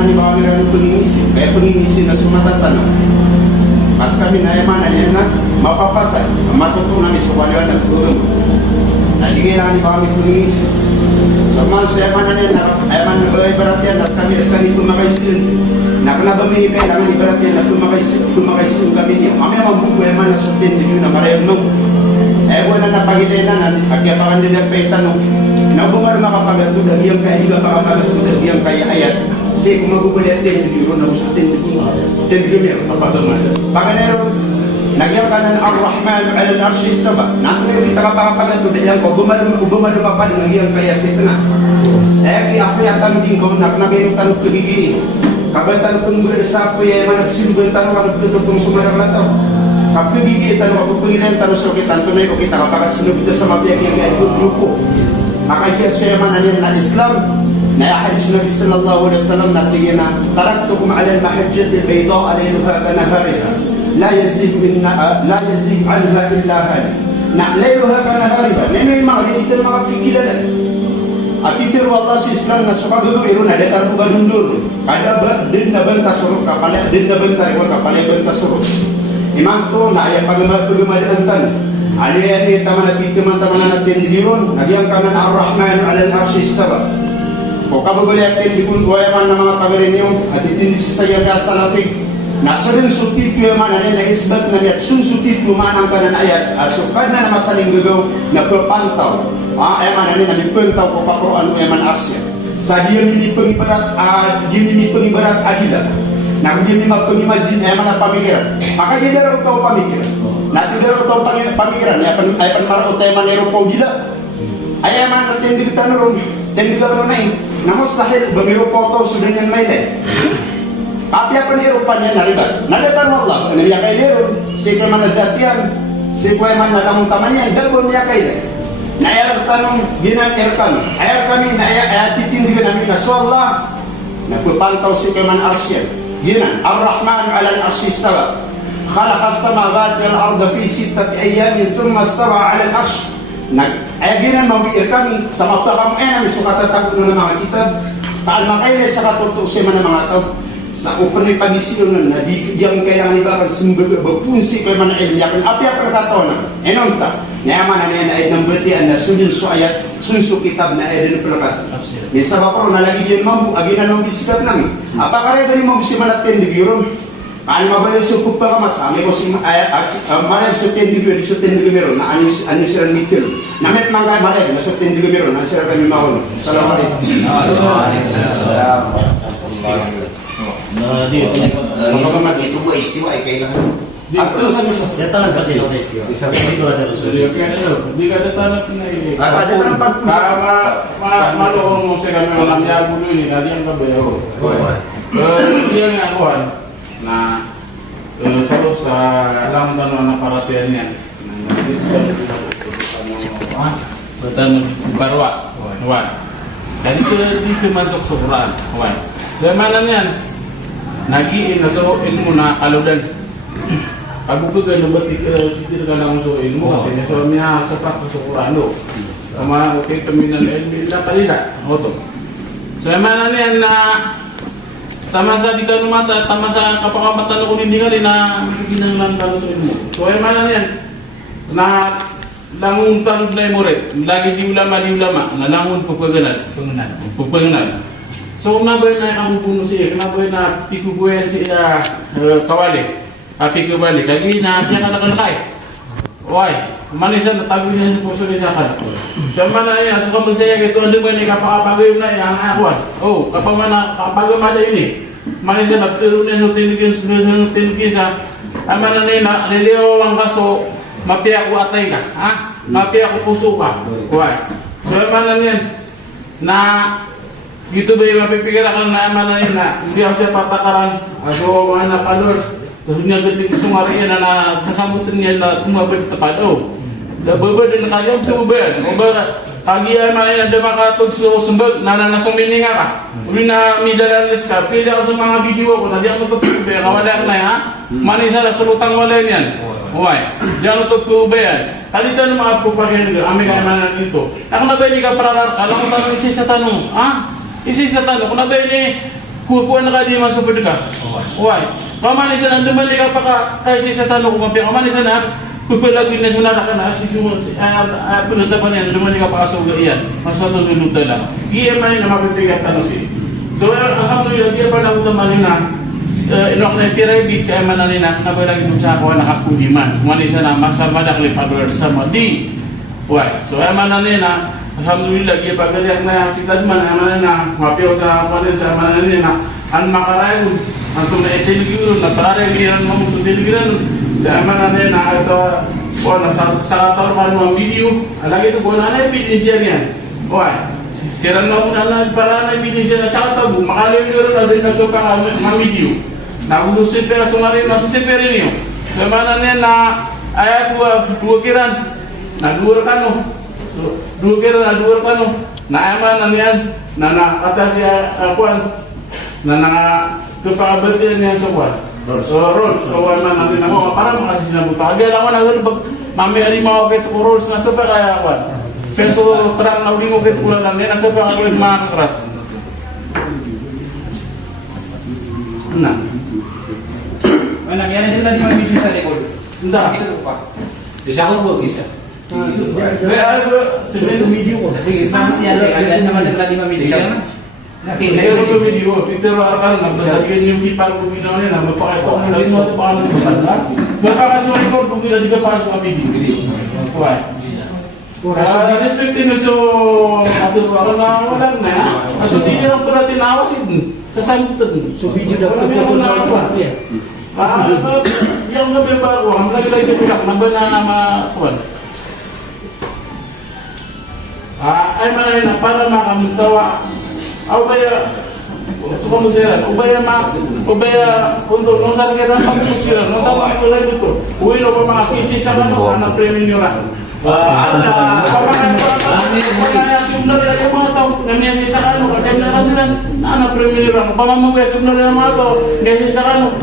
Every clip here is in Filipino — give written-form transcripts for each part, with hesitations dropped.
kailangan ni baka meron ng pangingisip. Kaya pangingisip na sumatatanaw. Mas kami na yaman yan na mapapasay. Matutunan ni Sukwaliwan na tulong. Hindi kailangan ni baka may pangingisip. So man sa yaman yan, yaman na ba ibarat yan, nas kami tumakay sila. Nakanabami ni kailangan ibarat yan na tumakay sila kami niya. Mamaya magbuko yaman na sutin din yun na marayag nung. Wala na pagitay na, pagyapakan din ang paitanong. Nabungar makapagato, dagiyang kaya iba makapagato, dagiyang kaya ayat. Kasi kung magugulit din, euro na gusto 10 euro. Paganero, nagyang ka na Ar-Rahman al-Arshista ba? Nakunin kita ka pakapagato, dagiyang ko, bumalumapad, nagyang kaya fit na. Kiyakiyatan din ko, nakinabinutang pagiging. Kabatan kong sa po yung mga sinubantan, wala tututong sumarang kapigitan o kapigilan tanong sa kitan tunay o kita kapag sinubid sa mabiyag yung grupo makakaya sa yaman na Islam na ahadis Nabi sallallahu alaihi wasallam na tingin na taraktukum ala al-mahajjat al-bayda alayluha kanahariha la yazig anha illa hali na layluha kanahariha nino yung mga dito mga pigilan at itiru Allah sa Islam na sukagulo na detar bugadundur kada din na banta suruk kapala din na banta kapala banta suruk Imam to na ay pagmamadantan. Ali taman at teman-teman natin diron, nagyang kanan Ar-Rahman al-Arshi istawa. O kabuguliatin di kun goyaman ng mga pagarinyo at itindig sa sayang kasalafik. Nasarin sutit yung man na isbat na niyat sunsutit yung man ang kanan ayat. Asukan na masaling gagaw na perpantaw. Ay man na nipentaw ko pakuroan ko yaman Asya. Sa diyan ni pengibarat adila. Nah, begini pengimajin mana pemikiran. Maka dia darah tahu pemikiran. Nanti darah tahu pemikiran. Ya pan marah utama nero kau gila. Ayah mana tendi kita nurun, tendi kita naik. Namun mustahil bangiro kau tahu sudah yang maile. Tapi apa nero panjang naribat. Nada tahu Allah. Nabi akai nero. Si kemana jatian, si kue mana tamu tamannya. Galbon dia kai. Nah ayah tanung jinan erkan. Ayah kami na ayah titin juga nabi Rasulullah. Nah pantau si kemana Arsyan. Gina, Ar-Rahman al-Arshi istawa. Khalaqa as-samawati wal-arda fi 6 ayyamin thumma istawa 'ala al-'arsh. Gina mabiyar kami sa mapakang enami sukatatag ng mga kitab. Paal makaila sa katutusin ng mga tao. Sa upan may pag-isiyon na di yang kailangan iba kan simbapunsi kay man ay yakin api akan katona. Enonta. Nayaman na ay nang betian na sunjun su ayat sunsu kitab na ay din pelakat. Ni sabab ko na lagi diyan mambu agina nang bisikap namin. Apakah dari mambu si manaten di biro? Paano mabalil supuk pa kamasami ko si marag sutin di biro na anis siran mitil. Namit mangkay marag na sutin di biro na siran kami mahon. Assalamualaikum. Nah, apakah itu buat istiwa kailangan? Datang kasi ng istiwa. Itu ada usul. Di kada tanah ini. Ada tempat Malo sa kami malam ya dulu ini tadi yang kabayo. Dia ni akuan. Nah, sebab sa alam tanah anak paratiannya. Betul barwa. Wan. Jadi itu masuk Quran. Wan. Zamanannya nagiin na so ilmu na aludan. Aku ke gana batik titir kadang so ilmu katanya so miya sapat sa Quran do. Sama okay terminal ilmu la kalila oto. Zamanannya na tamasa di kanu mata tamasa kapakapatan ko nindingan na ginanglan daw so ilmu. So zamanannya na langun talud na murid lagi di ulama na langun pagpaganal. So kenapa na kamu bunuh siya? Kenapa na piku gue siya kawali? Piku balik lagi na dia katakan kay. Why? Manisan na tabi niya sa puso niya sa kan. Sama na niya suka bersaya gitu ada banyak kapag-kapag na yang akuan. Oh, kapag mana ini? Manisan na turun niya sa tinigin sa amana na leleo ang kaso mapiya ko atay ka. Ha? Mapiya ko puso ka. Why? So mana niya na gitu ba yung mapipigilan na naman na hindi ako siya patakaran so mga na-followers terus niya sa tingin na sasabutin niya na tumabad tapado babad na kanyang subayan o ba kagiyan man na damakatod so sumbag na nasong mininga ka uli na midalalis ka pili ako sa mga video ko na di ako natutubay kawala ka na ha manisa na sulutang wala niyan why diyan natutubay yan kalita ng mga pupagyan kami kaya man dito ako na ba hindi ka pararar alam ko tanong isa sa tanong ha Isi sa tanong, kung na ba ini kukuha na ka di masuk pedeka. Why? Kamani sana dumali ka pa kasi sa tanong ko kampi. Kamani sana pupulagin na sunara ka na pinuntapan yan dumali ka pa kaso iyan. Maswatong sulod lang. Iya man na mapipigat tanong si. So alhamdulillah dia pa na utamani na inok na tiray di sa manani na nabalag dun sa ako nakakuliman. Mani sana masabadak lipador sama di. Why? So manani na alhamdulillah dia pa galiak na sitad man manani na mapiaw sa panin sa manani na an makarayo antum na itiligiro na pare giran mo sa tiligiran sa manani na ito o na sa tawar mo video alagi to bona na ebidensya niyan. Why? Siran na muna na para na ebidensya na sa tabu makaliliro na sa nagpapang mga video. Na ususin pera sumarin na sa pera niyo. Sa manani na ay dua kiran na dua kano. So dua kiran na dua kano. Na aman na yan na kata siya kuan na kapakabertian niya sa kuwan. So, Rolls, kawan man natin ako, para makasisi na buta. Agad ako na mami ali mga okit ko Rolls na ito pa kaya kuwan. Peso terang na uli mo okit ko lang yan, ang kapag ako yung mga kakras. Nah. Mana, yan din tadi mag-video sa record. Hindi. Ito pa. Isa ko po, isa. Kaya ako, sabihin video ko. Sige, sama siya. Agad naman tadi mag-video. Pero yung video, pero aral na basahin yung kipar ko binaw nila, mapakita ko nila yung mga paano ng banda. Magkakasuhin ko kung nila di ka para sa video. Why? Respectin mo so ato ako na wala na. Aso di nila ko natin awasin sa sagutan. So video dapat ko sa ya. Yang lebih baru, lagi-lagi itu pihak nabana nama kawan. Ay mana na para makamtawa. Ubaya suka musiran, ubaya untuk nusar kira musiran, nonton aku lagi itu. Uwi lo pemakisi sama anak premium lah. Anak premium, pamamu kayak bener sama atau nggak sisa kan?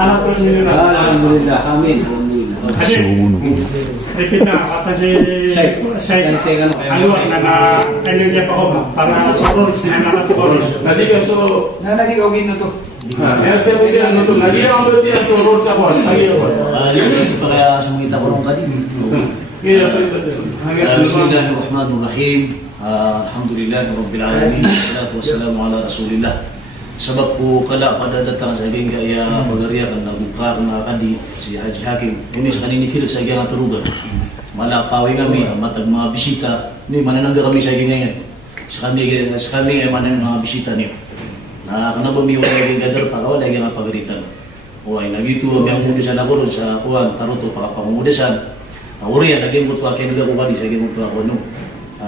Anak premium. Alhamdulillah, amin. Kita kata saya aluan na niya pa ako para sa Rolls na nakatukoros. Nanti ka so Nanti kau gini tuh. ya saya bilang nonton lagi ang berarti ang so Rolls ako lagi ako. Para sumita ko nung kadin. Iya, Bismillahirrahmanirrahim. Alhamdulillah Rabbil Alamin. Wassalatu wassalamu ala Rasulillah. Sebab po kala pada datang sa hingga ya pagariya kan nagbuka na kadi si Haji Hakim. Ini sa kanini fil sa gyang turugan. Malakawi kami matag mga bisita ni mananangga kami sa gingan. Sa kami ay manan mga bisita niyo. Na kanabo mi wala gyang gadar para wala gyang pagaritan. O ay nagito ang sa nagoro sa kuan taruto para pangudesan. Uriya naging mutwa kay nagago kadi sa gyang mutwa ko no.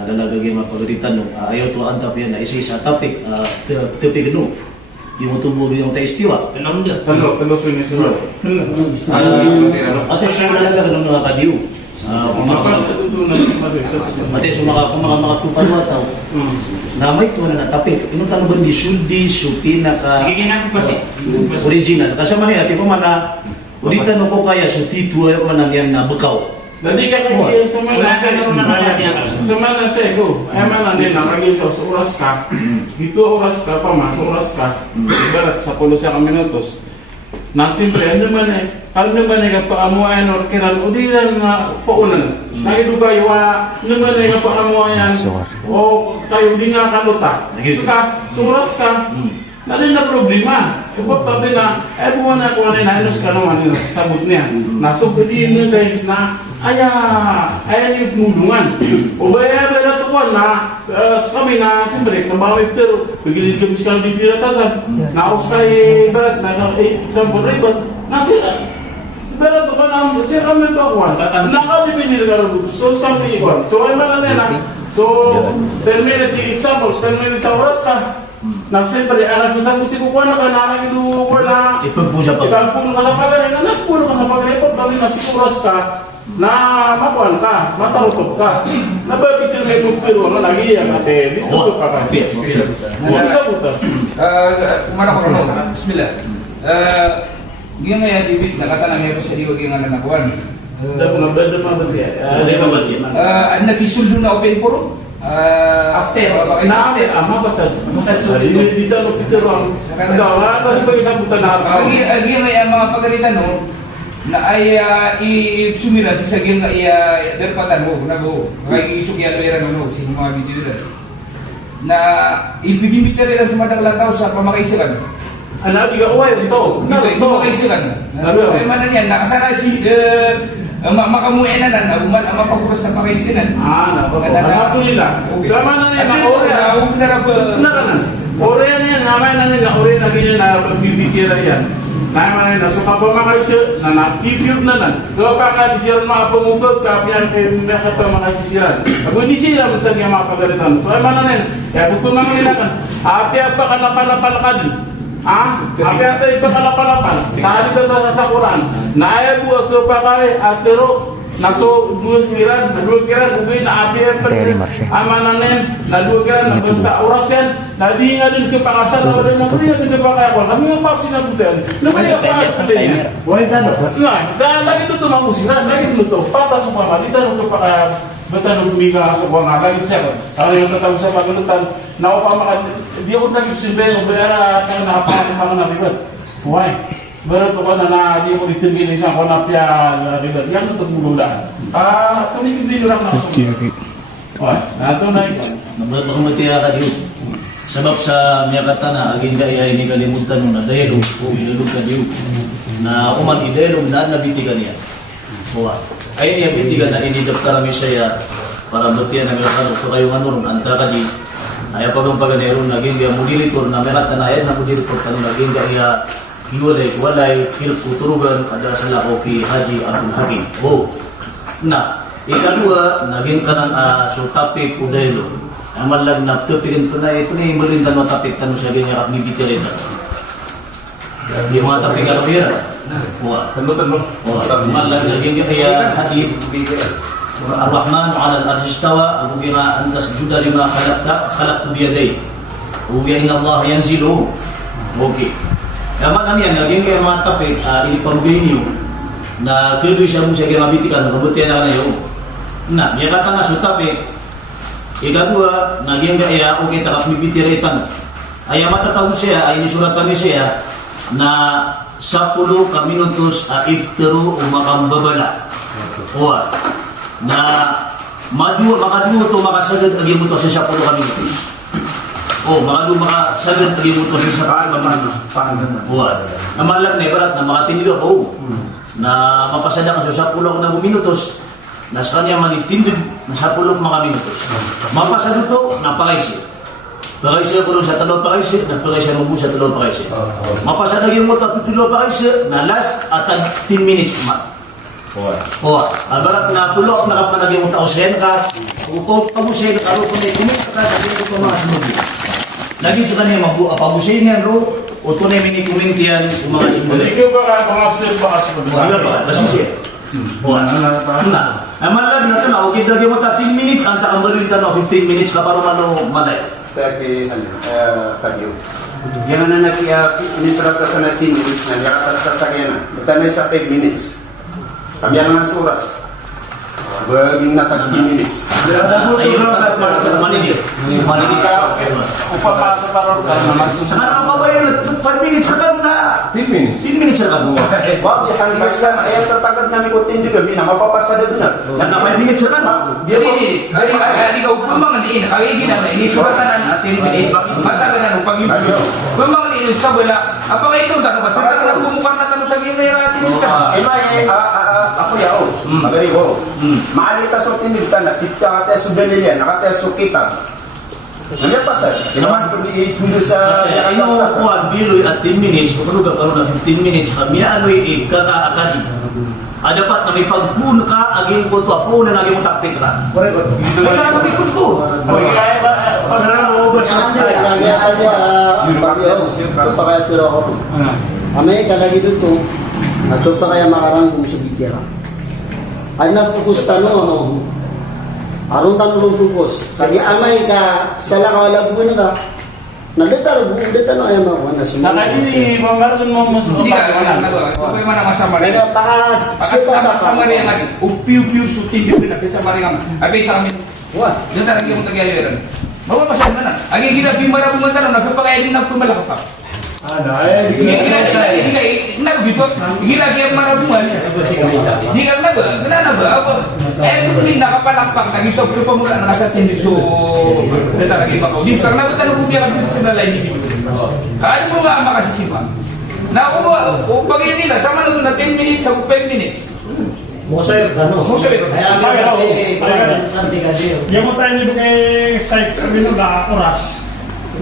Dalaga gyang pagaritan no. Ayo to antap yan na isa sa topic topic no. Di mo tumbuh yung istiwa. Tanong dia. Talo sunya surat. Ate siya talaga ng mga kadiyo. Makas itu na Ate so mga tupad wataw. Na may tuwa na natapik. Ino talo ba di suldi so pinaka Giginan ko kasi. original. Kasama ni ate ko mana ulitan ko kaya so tituwa man yan na bukaw. Jadi kan lagi Wala ka na naman na siya. Semana saya go, emang nanti nak lagi so uras ka, itu uras ka pa mas uras ka, ibarat 10 minutos. Nanti siyempre ano man ka paamuan or kiran udiran na paunan. Nakiduga iwa naman ka paamuan o kayo di nga kaluta. Suka suras ka. Nalin na problema. Ibot tabi na, buwan na kuha na inayos ka naman sabot niya. Nasugdin na dahil na, ayaw yung tulungan. O ba ito kuha na, kami na, siyempre, nabawit pero, pagilid kami siya di piratasan. Naos kay Barat, isang poribot, nasira. Barat ko na, sir kami ito kuha. Nakadipinil ka rin. So, sabi kuha. So, ay man na So, 10 minutes, example, 10 minutes sa oras ka. Na siyempre, alam ko sa buti ko na ka, narang ito wala. Ipagpusa pa. Ipagpuno ka sa pagaling, nagpuno ka sa pagaling, pag nasikuras ka, na makuhan ka, matarutok ka. Nababitin may mugtiro, lagi yan, ate, dito ka ka. Ano sa buta? Kumana ko rin. Bismillah. Ngayon nga yan, David, nakatanang niya po sa diwag yung anak nakuhan. Dahil mga bada mga bada. Hindi pa ba yan? Ang nagisuldo na open puro. Naambil ama pasal di dalam kita ruang. Kau apa sih bagi sambutan harap? Lagi ang mga pagalitan no, na ay sumira sa saging nga derpatan mo, na mo, kaya isukyan mo yan no, sino mga video na ipinimita rin ang sumadaglan sa pamakaisilan. Anak tiga awal itu. Ito pamakaisilan. Kaya man yan, nakasana si makamuenan na umal ang mapaguros ng pamakaisilan. Alhamdulillah. Sama nanya nak orang. Benar. Orang yang namanya nak orang lagi na bibikir yan. Nama na suka pamakaisi na nakikip na. Kalau kakak disiaran mga pamukot kapian mereka pamakaisiran. Aku di sini lah mencari yang mapagalitan. So mana nen? Ya betul mang nilakan. Api apa kalapan kadi? Api apa iba kalapan? Saat itu sa Quran. Na ay buat kepakai atero naso dua kiran mungkin api apa amananen na dua kiran na bangsa orasen na di ngadin ke pangasan na ada negeri yang ke pakai apa kami apa sih nak buat namanya apa sebenarnya nah lagi itu mang usiran lagi itu tuh patah semua malita untuk pakai betul miga sebuah lagi cek kalau yang tetap bisa pakai letan na apa makan dia udah gitu sembeng beara kan apa makan ribet why baru tu kan na dia mau ditinggi ni sama napia ribet yang untuk mudah tu ni kita orang nak wah na tu naik Magmamati ka diyo. Sabab sa miya kata na aging gaya ini kalimutan mo na dayalog o ilalog ka diyo. Na uman idayalog na nabitigan niya. Wah. Ay niya bitigan na inidap karami siya para batiyan ang lakad ko kayo manurong anta ka di. Ay pagang paganero naging gaya mudilitor na merat na ayan na mudilitor ka naging gaya walay hirap kuturugan ada sa lako ki Haji Abdul Hakim. Oh. Na ikadua naging kanan so topic udaylo. Ang malag na tupirin ko na ito na imarindan mo topic tanong sa ganyan at bibitirin na. Yung mga topic kapira. Wah. Malag naging kaya hadith Ar-Rahman ala al-arsh istawa ang nga antas juda lima khalaqtu biyaday. Uwi inna Allah yanzilu. Okay. Yaman yan naging kaya mga topic ini pambili na kedu siya mo siya ginabitikan nabutihan na yun. Na, niya kata nga so topic ikadua naging kaya okay takap bibitiritan. Ay matatawag siya ay nisuratan niya siya na 10 ka minutos ibtero umakambabala. Owa. Na makadua to makasagad agi mo to sa 10 ka minutos. Makasagad agi mo to sa 10 ka minutos. Owa. Na malang na ibarat na makatinig ako. Na mapasada ka sa 10 na minutos. Nas kanya manitindig na 10 mga minutos. Mapasada to napakaisi. Pakaisi ko sa 3 pakaisi, nagpakaisi mo sa 3 pakaisi. Mapasada yung mo to 3 pakaisi na last at 10 minutes ma. Albarat na pulok na kapanagay mo tausen ka, upot pabusen ka ro kun kumit ka sa dito ko mga sunod. Lagi sa kanya pabusen yan ro, o to na mini kumentian mga sunod. Ikaw ba ka pang-absent pa kasi Ba, basisi. Amalan na tanaw kita di mo 10 minutes ang takambalin tanaw 15 minutes ka para malay. Kaya kagyo. Yan na inisarat ka sa 10 minutes na yakatas ka sa kanya. Butanay sa 5 minutes. Kami ang mga suras. Baging na 10 minutes. Manigil ka. Upapasa para ka naman. Sekarang apa bayar 5 minutes sekarang na 10 minutes. 10 minutes sekarang. Wag yang basta ay sa tagad namin ko tindi gabi na mapapasada doon na. Karena 5 minutes sekarang. Jadi, hari kau pembangun ini, kali ini dapat ini suratan atin ini, matakan upang ibu. Pembangun ini sabela, apakah itu tak dapat? Tentang pembukaan kata nusa gini atin itu. Ako yao. Magari ko. Maalita sa tindi na kita te subelilian, nakate sukita. Ano pasal? Naman kung itundu sa Ay mo kuan biloy at 10 minutes, kung ka na 15 minutes, kami anoy ikaka akadi. Dapat na may pagpun ka, aging ko to, apo na naging utapit ka. Wala na may pagpun. Kami kalagi dito, at pa kaya makarang kung subitira. Ay nafukus tanong, aron tanong fukus. Sige amay ka, sala ka wala buwan ka, nalitar, buwan na ayaw mo, Nakadini, mamaroon mo mas Hindi ka, bagaimana masama rin? Sama Sama rin yan, upiu-piu sutin dito na, bisa maring abis sa amin, Diyan talaga yung tagayaran. Mapapasan na na. Ang hihirap yung marami mo tanong, nagpapakaya din ng pumalak pa. Hihirap yung marami mo. Hihirap na ba? Ganaan na ba? Every nakapalakpak, nag-itop ko pa mula nakasatin dito. Diyan talaga yung makaw. Di parang nabatanong ko biya dito sa lalay ni Dito. Kahit mo nga makasisipa. Na kung pag-iin nila, sama na doon na 10 minutes o 5 minutes. Musay, Yung mo tayo nito kay site na oras,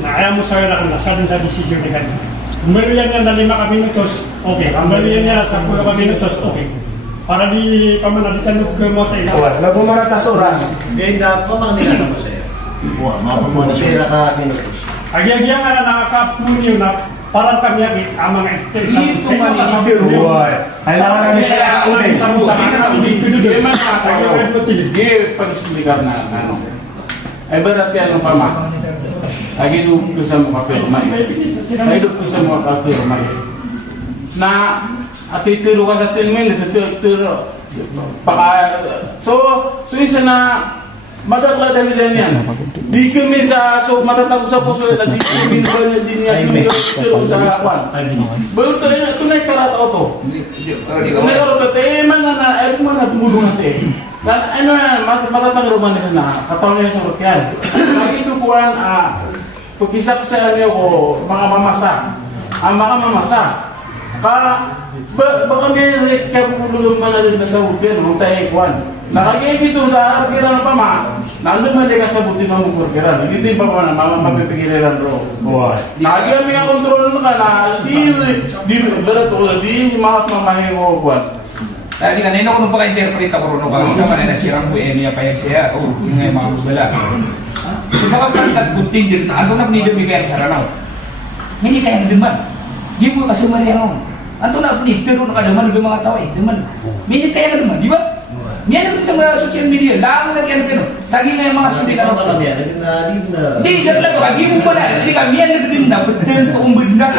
na ayaw mo sa'yo lang na sa decision ni kanina. Kung yan na 5 minutos, okay. Kung yan niya sa 10 minutos, okay. Para di ka man nalitanong ko mo sa ila. Lago mo na tas oras. Ganda pa mang nila mo sa'yo. Mga pera ka minutos. Agyan nga nakakapunyo na parang kami ang mga Dito man sa Kailangan namin siya explain. Pag-explicar na ano. Ay berarti ano pa ma? Lagi doon ko sa mga firma. Ay doon ko sa mga firma. Na at ituro ka sa 10 minutes, ituro. So isa na madagla dahil yan. Di kami sa matatag sa puso na di kami din niya yung sa kwan. Baru to na karata to. Kami kalau kate man na ay man na tumulong siya. Dan ano na matatag roman na katawan niya sa rokyan. Lagi ito kuan pag-isap sa niyo ko mga mamasa. Ang mga mamasa baka may kapululong man na rin na sa rokyan ng tayo kwan. Nakagay dito sa arkiran pa ma, nandun man ka sa buti mga mungkurkiran. Hindi pa pa na mapipigilan bro. Nakagay kami nga kontrol na ka na, di mahat mamahin ko kuwan. Tadi kanina ko nung paka-interpret ako rin kung isa man na sirang buhay niya payag siya. Oh, yung nga yung mga musbala. So nakapagkat gunting din, ano na pinidami kaya sa ranaw. Hindi kaya naman. Di mo kasi mariyaw. Ano na pinidaro na kadaman ng mga tao eh. Hindi kaya naman, di ba? Yan naman sa mga social media, lang nagyan ka no. Sagi nga yung mga sundi na ako. Hindi, dahil lang, agi mo pa na. Hindi ka, yan nagdin na, betul to umbid na.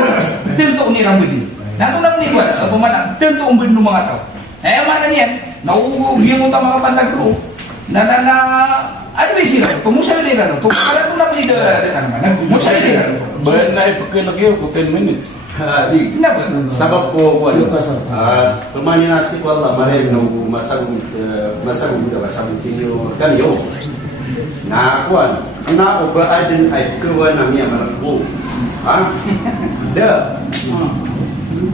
Betul to unirang bidin. Nato lang ni Juan, sa pumana, betul to umbid ng mga tao. Eh, mana niyan, nauugiyan mo ta mga pantag ko. Ano ba sila? Tumusay nila no. Kala ko lang nila, tumusay nila no. Bayan na ipagkalagay ko 10 minutes. Sabab ko pemani nasi wala malay na masagong daw sabong tinyo kanyo na kuan na obaaden ay kuwan na miya malabo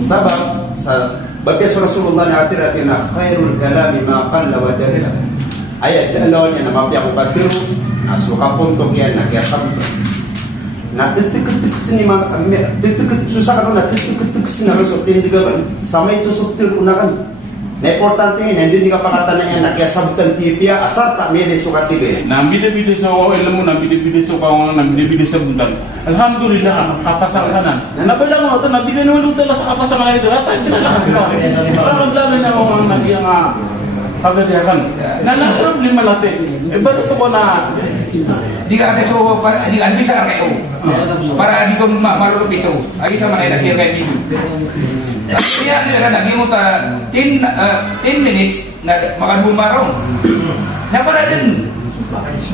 sabab sa bagay Rasulullah na atiratin na khairul kalami ma qalla wa dalila ayat dalaw niya na mapya ko katiro na suka puntok yan na kaya sabab na titik-titik sini mga titik susah kan na titik-titik sini so hindi ka sama itu subtil unakan na importante hindi ka pakatan na yan na kaya sabtan pipia asar tak mede suka tiga Nang bida-bida sa ilmu, nang bida-bida sa kawangan, nang bida-bida sa bundan. Alhamdulillah, kapasang kanan. Nabala mo ito, nabida naman ito sa kapasang kanan ito. At kita lakas ito. Parang lamin na mga nagyang pagkasiyakan. Nalang problema natin. Ba't ito ko na Di ka ate so di ka bisa kayo. Para di ko marulupit ito. Agi sa manay na siya kayo dito. Kaya nila lagi mo ta 10 minutes na makabumarong. Na para din.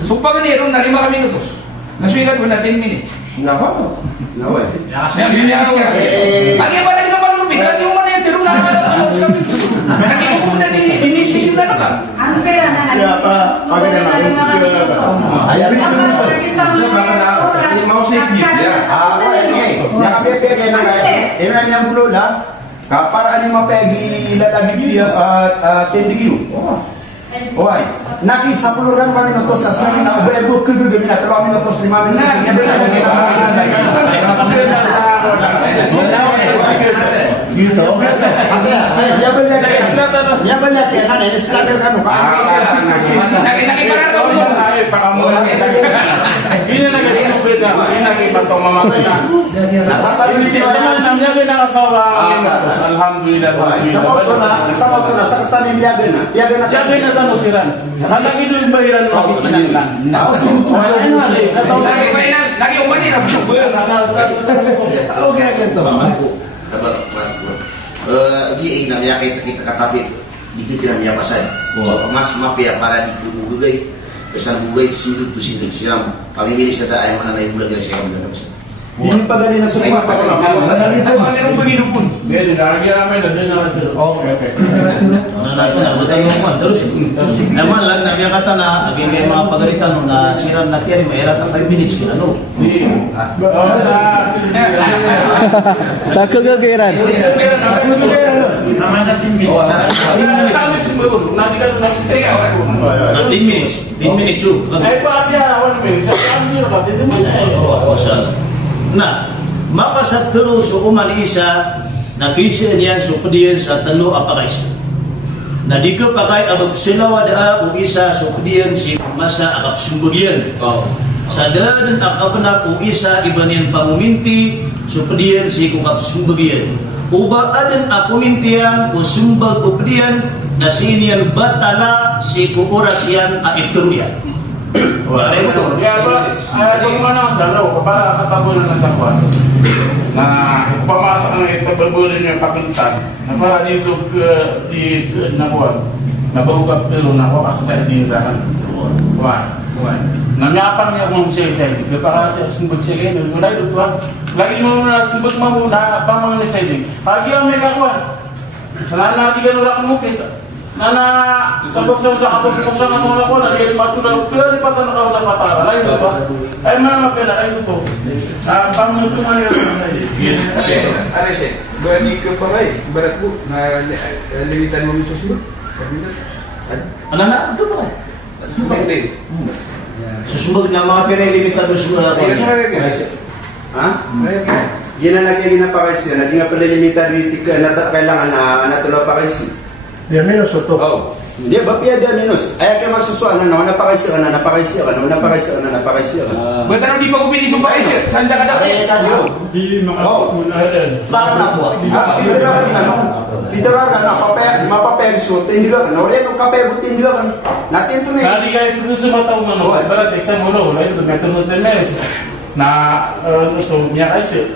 So pag nirong na 5 minutos. Nasuigan ko na 10 minutes. Nako. Naway. Agi ba na ka marulupit? Agi mo man yung tiro na agi mo na dinisisyon na ka. Ano kaya na Ayah bisa mau safety ya. Yang yang belum lah. Kapar ani mapegi lalagi dia tendigiu. Oi, naki 10 orang pa minutos sa sini na bebo kudu na 3 minutos 5 minutos. Gitu. Ya benar. Ya benar ya kan ini Islam kan. Naki para to. Ini nag-i-beda, ini nag-i-bato mamatay. Namanya binakasawa. Alhamdulillah. Sama ko na sa katanin yagan na. Yagan na tanong siran. Halagi doon bahiran mo kinanglan. Lagi umani ra mo. Okay, ganito. Di namanya kita katabi di kita namanya pasal. So mas mapia para di kubugay. kesan buhay silid to silid siram pamimili siya sa ayaw na bulan kaya siya kamila siya. Hindi pa galing na sumpa pa lang. Ay, meron begini pun. Hindi, nakagyan namin na din naman. Okay. Ano na ito na, buta yung mga terus. Naman lang, nagyan kata na, aging may mga pagalitan mo na siram na tiyari, mahirap na 5 minutes kinano. Hindi. Sa kagagaran. Naman sa team meeting. Na 10 minutes. 10 minutes yun. Ay, paapya, 1 minute. Sa kanya, pati naman ay. Na, mapasat terus so uman isa na kisi niyan so pediyan sa talo apakais. Na di ka pakay agap silawa daa o isa so pediyan si masa agap sumbagian. Sa dalan akapanak o isa iba niyan panguminti so pediyan si kungap sumbagian. Uba adan akumintiyan o sumbag o pediyan na siniyan batala si kuoras yan a ituruyan. Ya, di mana masalah, para katabunan ng sakwan na pamasak ng itababulan yung kapintan na para dito di nakuha nabahugap tulo na ako sa dindahan. Why? Nanyapang niya kung siya para sa simbot siya ngayon, mulai dito lagi mo na simbot mo na pamang ni siya pagi ang may kakuan sana natin ganun lang mo kita Nana, sabag sa katong kung saan nga ko na di matulog pero di pa tanong ako sa patara lain ito ay mga pena lain ito pangmuto man yun Ano siya? Bani ka pa rin. Barat po na limitan mo sa susunod. Sabi na. Ano na? Ito ba? Hindi. Susunod na mga pinay-limitado sa Ha? Ginanagyan na pa kasi na di nga pala limited kailangan na natulaw pa kasi. Di menos ito. Oh. Di ba piya di menos? Ay kaya masusuan na napakaisi ka. Ba't ano di pa kupili sa país? Saan ka na? Ay ka diyo. Di Oh. makakuna. Saan na po? Bidara na mapapenso, hindi ka ano, rin ang kape buti hindi ka. Natin to na. Kali kayo dito sa mataw mo barat exam mo lain ito metunod na mes na ito niya kasi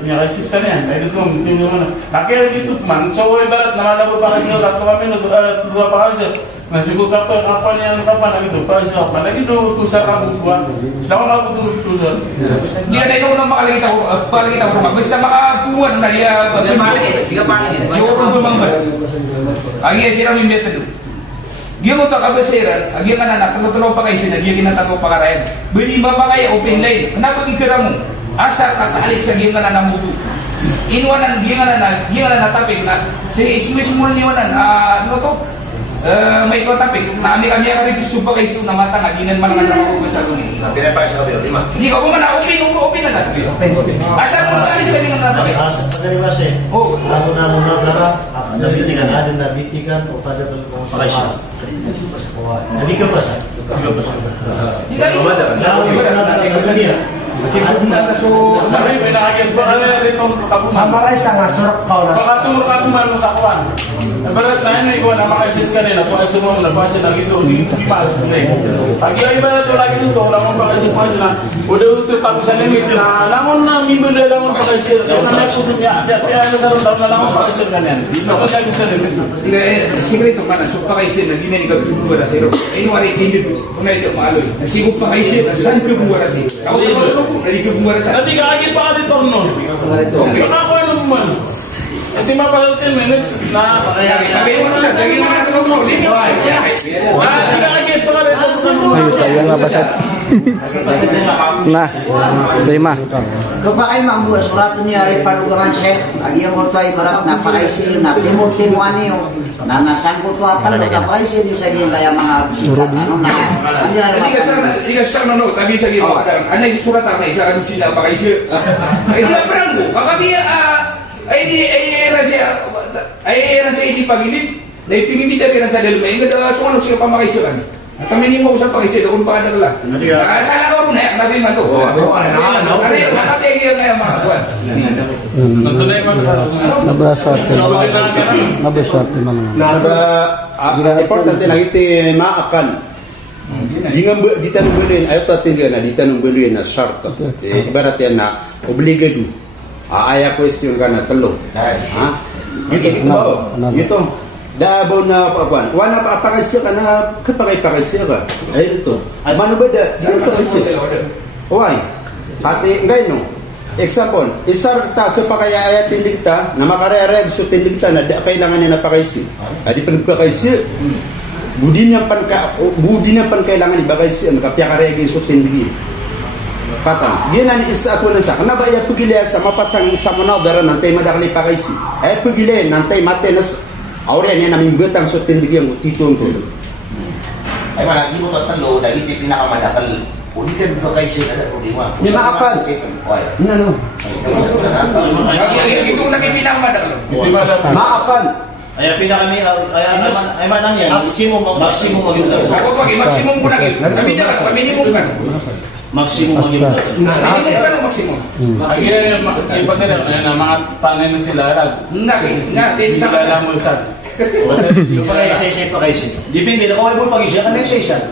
ka niyan ay dito hindi naman nakaya dito man so barat naman pa kasi tatlo kami no dua pa kasi na siguro kapal niya kapan na dito pa siya pa lagi do to sa kamu kuan daw na ko duro to sa Hindi na ikaw nang makalita ko. Basta makabuwan na niya. Sige pa rin. Yung bumangbat. Ang iya sila yung method. Giyo mo ito kabasiran, ang iya ka na natulog pa kayo sinag, iya kinatatong pa karayan. Binimba pa kayo, open line. Hanapag ikira mo, asa tatalik sa giyo ka na namuto. Inuwanan, giyo ka na natapik na. Sige, ismo na niwanan, ano to? May kotapik, na kami ang review pa kayo na mata nga, ginan man lang ako sa gunin. Pinapay siya kami, lima. Hindi ko man open na natin. Asa mo tali sa ginan natapik? Pagkari ba siya? Oh, Ako na muna tara, nabitikan, adin nabitikan, o tada ko sa pakay. Hindi ka pa siya. di ka rin. Sa kanya. So, Tapi pinakagyan pa kami rito kapag Samaray sa nga, surap ka na. baka sumur ka man sa kuan. Barat tayo na ikaw na maka-assist ka nila kung sumur na pa siya lagi doon di masuk na pagi ay ba ito lagi dito lamon pa kasi pa sila udah ito tapos sa limit na lamon na mimbo na lamon pa kasi na next niya kaya ano karon daw na lamon pa kasi ganyan dito ka lagi sa limit sikreto man, so pa kayo siya, naging na buwara siya. Inuwari, hindi po, kung na ito maaloj. Nasigop pa kayo siya, saan ka buwara siya? Ako ito, naging ka buwara siya. nanti kaagin pa ka dito no baka ko ano man iti mapala 10 minutes na Sabi mo siya, naging mga natulog, hindi ka nanti kaagin pa ka dito Ayos tayo nga basat. Nah, lima. Kapag mambu surato niya rin panugahan Sheikh, agiyang mo tayo barat napakaisil na timot-timo ani yung nanasangkot watan na napakaisil yung sa inyo kaya mga bisita. Ano na? Ano na Hindi ka siya no, tabi sa gino. Ano yung surat na isa, ano siya, baka isya. Ay, di ba mo? Baka niya, ay era siya hindi pagilid. Dahil pingimita ka sa dalumay, hindi ka sumanok siya pamakaisilan. At kami ni mo usap pag-isip, kung pa kadala. Sala ko na, nabi man to. Nakategi yan na yung mga buwan. Tuntunay ko Nabasat. Nabasat naman. Importante lang iti maakan. Di tanong bilin, ayaw tatin na di tanong bilin na short. Ibarat yan na obligado. Aya question ka na talo. Ha? Ito. Dabaw na pakuan. Wala pa apakasya ka na kapakay-pakasya ka. Ay ito. Mano ba da? Di pakasya. Why? Ate, ngay no. Example, isar ta kapakayaya tindigta na makarereg so tindigta na da kailangan niya napakasya. Adi panagpakasya. Budi niya pan kailangan ibakasya makapiyakareg so tindigin. Patang. Dia nani isa ako na sa. Kana ba iya pagilya sa mapasang sa manawdara nantay madakali pakasya. Ay pagilya nantay matenas Aurea niya namin betang sa tindigyan mo, titong tulo. Ay malagi mo tatalo, dahil iti pinakamadakal. Uli ka ba kayo siya na problema? May maakal. Ano? Ito ang nakipinang madalo. Maakal. Ay pinakami ay manang yan. Maximum ang yung daw. Ako pag maximum ko na yun. Nabida ka, minimum ka. Maximum ang yung daw. Minimum ka ng maximum. Ipagkira na mga panay na sila. Natin sa Sila lang mo sa. Yung pala isa-isa pa kayo siya. Depende na kung ay mo pag-isya ka na isa-isa.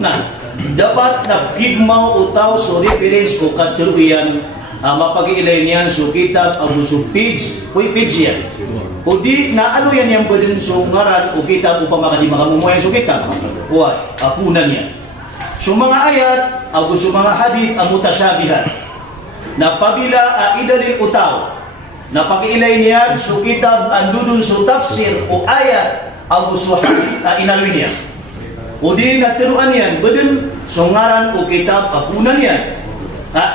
Na, dapat na kigmaw utaw so reference ko katuluyan mapag-iilay niyan so kitab abuso page. Uy, page yan. O di na ano yan yung pwede so ngaran o kitab upang makadi makamumuyan so kitab. Uy, apunan yan. So mga ayat, abuso mga hadith ang mutasyabihan. Na pabila idalil utaw na pag-iilay niyan so kitab andudun so tafsir o ayat ang hadith inalwi niya o di natiruan yan badun so ngaran o kitab apunan yan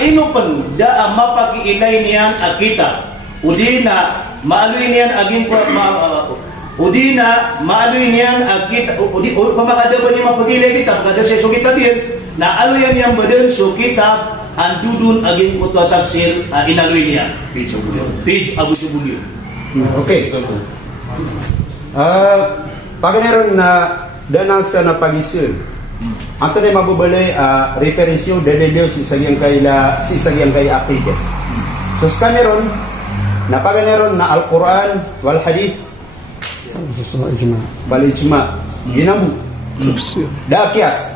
ino pan da mapag-iilay niyan a kitab o di na maalwi niyan aging o di na maalwi niyan a kitab o di pamakadaban niya mapag-iilay kitab kada sa so kitab yan na alwi yan badun so kitab andudun aging kutwa tafsir inalwi niya page Abu Subulyo. Okay. Pagkanaroon na danas ka na pag-isun. Ato na mabubalay referensyo dalilyo si isagyang kay akidah. So sa kameron na pagkanaroon na Al-Quran wal Hadith wal Ijma. Ginamu. Dakias.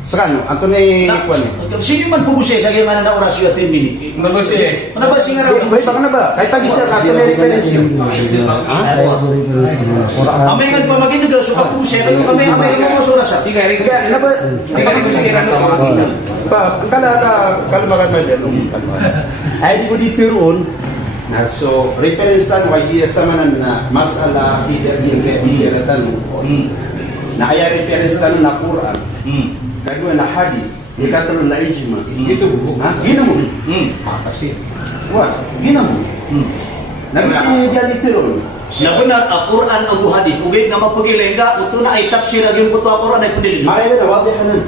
Sakano, ato na ikuan. Sino man pugusay sa gimana na orasyon at 10 minutes? Nabasi. Manabasi nga raw. May baka na ba? Kahit pag-isa ato na referensyo. Amay nga pa maginagaw so kapugusay kayo amay nga mga surasa. Tiga rin. Ano ba? Tiga rin sige na Kalmakan man din. Ay di ko di tiruon. So, reference tan wa iya sa manan na masala tidak yung kaibigan na ay reference tan na Quran. Kedua na hadith, ikatulong na ijma. Itu. Gina mo. Kasi. Wah, gina mo. Nagkakaya dyan itiron. Na benar Al-Quran Abu Hadith. Ugay na mapagilay nga, ito na ay tafsir aging kuto Al-Quran ay pundilin. Makaya na, wadi ka nun.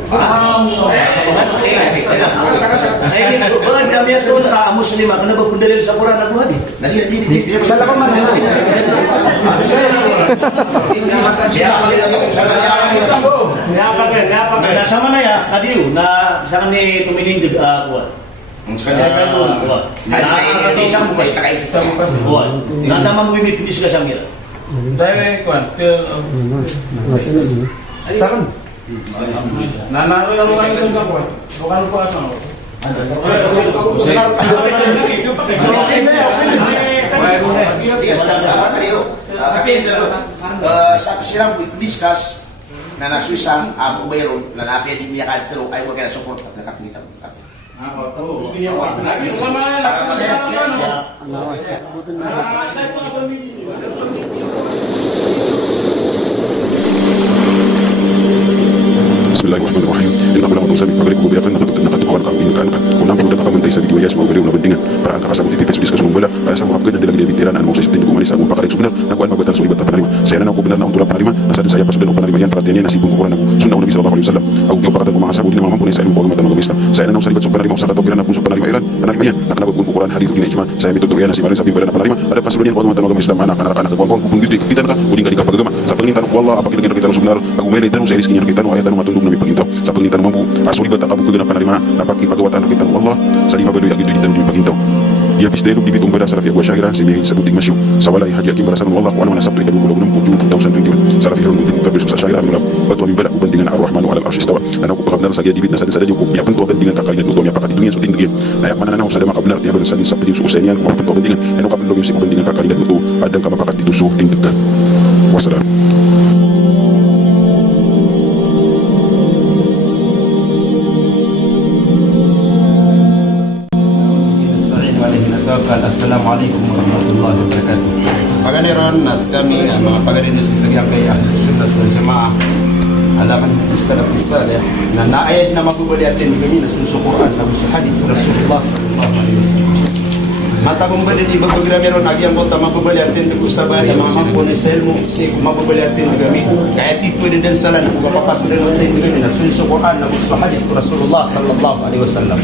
Ay, bagay kami ito na Muslim ako na ba pundilin sa Quran Abu Hadith? Sa lakon man na. Sama na ya, kadiyo, na sa kami tumining kuwan. Ang sakanya Kuwan. Isang bukas. Kuwan. Nandamang mo imipidis ka sa mira. Dahil kuan, Saan? nanaro yung lugar nito ka kuan. Bukan po asa. Sa silang discuss na nasuisang ako bayron na napia di miya kadto ay wag na support na kakita. Bismillahirrahmanirrahim. Ila ko lang itong sabi, pagaling ko biyakan, nakatukawan ka, pinukaan ka. Kung naman ka kamantay sa video yas, mga na bandingan. Para ang kakasabot tipipes, biskas mong bala, kaya sa wapgan na dilang bitiran, ang mga sitin ko malis, ang pakarik subenar, nakuan magbatal sa ibat na panalima. Saya na ako benar na untuk panalima, nasa din saya pasudan o panalima yan, para tiyan na sibong kukuran ako. Sundaw Nabi sallallahu alaihi wasallam. Ako tiyo pakatan ko mga sabot din mga mampunin sa ilong pagmata magamista. Saya na sa ibat sa panalima, sa tataw na puso panalima iran, panalima yan, nakanabag kong kukuran, hadith gina ijma. Saya mituturian na si Marin sabi bala na panalima, ada pasudan yan pagmata magamista, anak kagwangkong kung dito kapitan ka, uling ka di ka pagagama. Sa paglintan ko Allah, apakilagin na kita subenar, ako may tanong sa iliskin yan kita no ayat tanong matundog na may pagintaw. Sa paglintan mampu, asuri ba takabu kagana panalima, napakipagawatan kita Allah, sa lima baluy agito di tanong pagintaw. Dia bisdelo bibitong bala Salafi Abu Syahira simi sa buting masyo sa walay Haji Hakim Balasan wallahu a'lam na sabri kadung ulum pujung tausan ringiman Salafi harun kuntin tabisu sa Syahira mula batu min bala ubandingan ar-rahman wa al-arsh istawa ana ko pagabnar sa dibit na sa sada ko ya pento bandingan kakalian utom ya pakatidungin so tingin nayak mananaw sa dama kabnar tiya ban sa din sa piliw su usenian ko pento bandingan ano kapendo yung bandingan kakalian uto adang ka makakatidu so tingin wassalam. Assalamualaikum warahmatullahi wabarakatuh. Pagadiron nas kami mga pagadiron sa sagyang kaya sunnah wal jamaah alaman salaf salih na naayad na mabubali atin kami na susukuran na sa hadith Rasulullah sallallahu alaihi wasallam. Matagong bali di bagramero nagyang kota mabubali atin ko sa bahay mga mampo ni selmo si mabubali atin kami kaya tipo din salan ko papas din atin kami na susukuran na sa hadith Rasulullah sallallahu alaihi wasallam.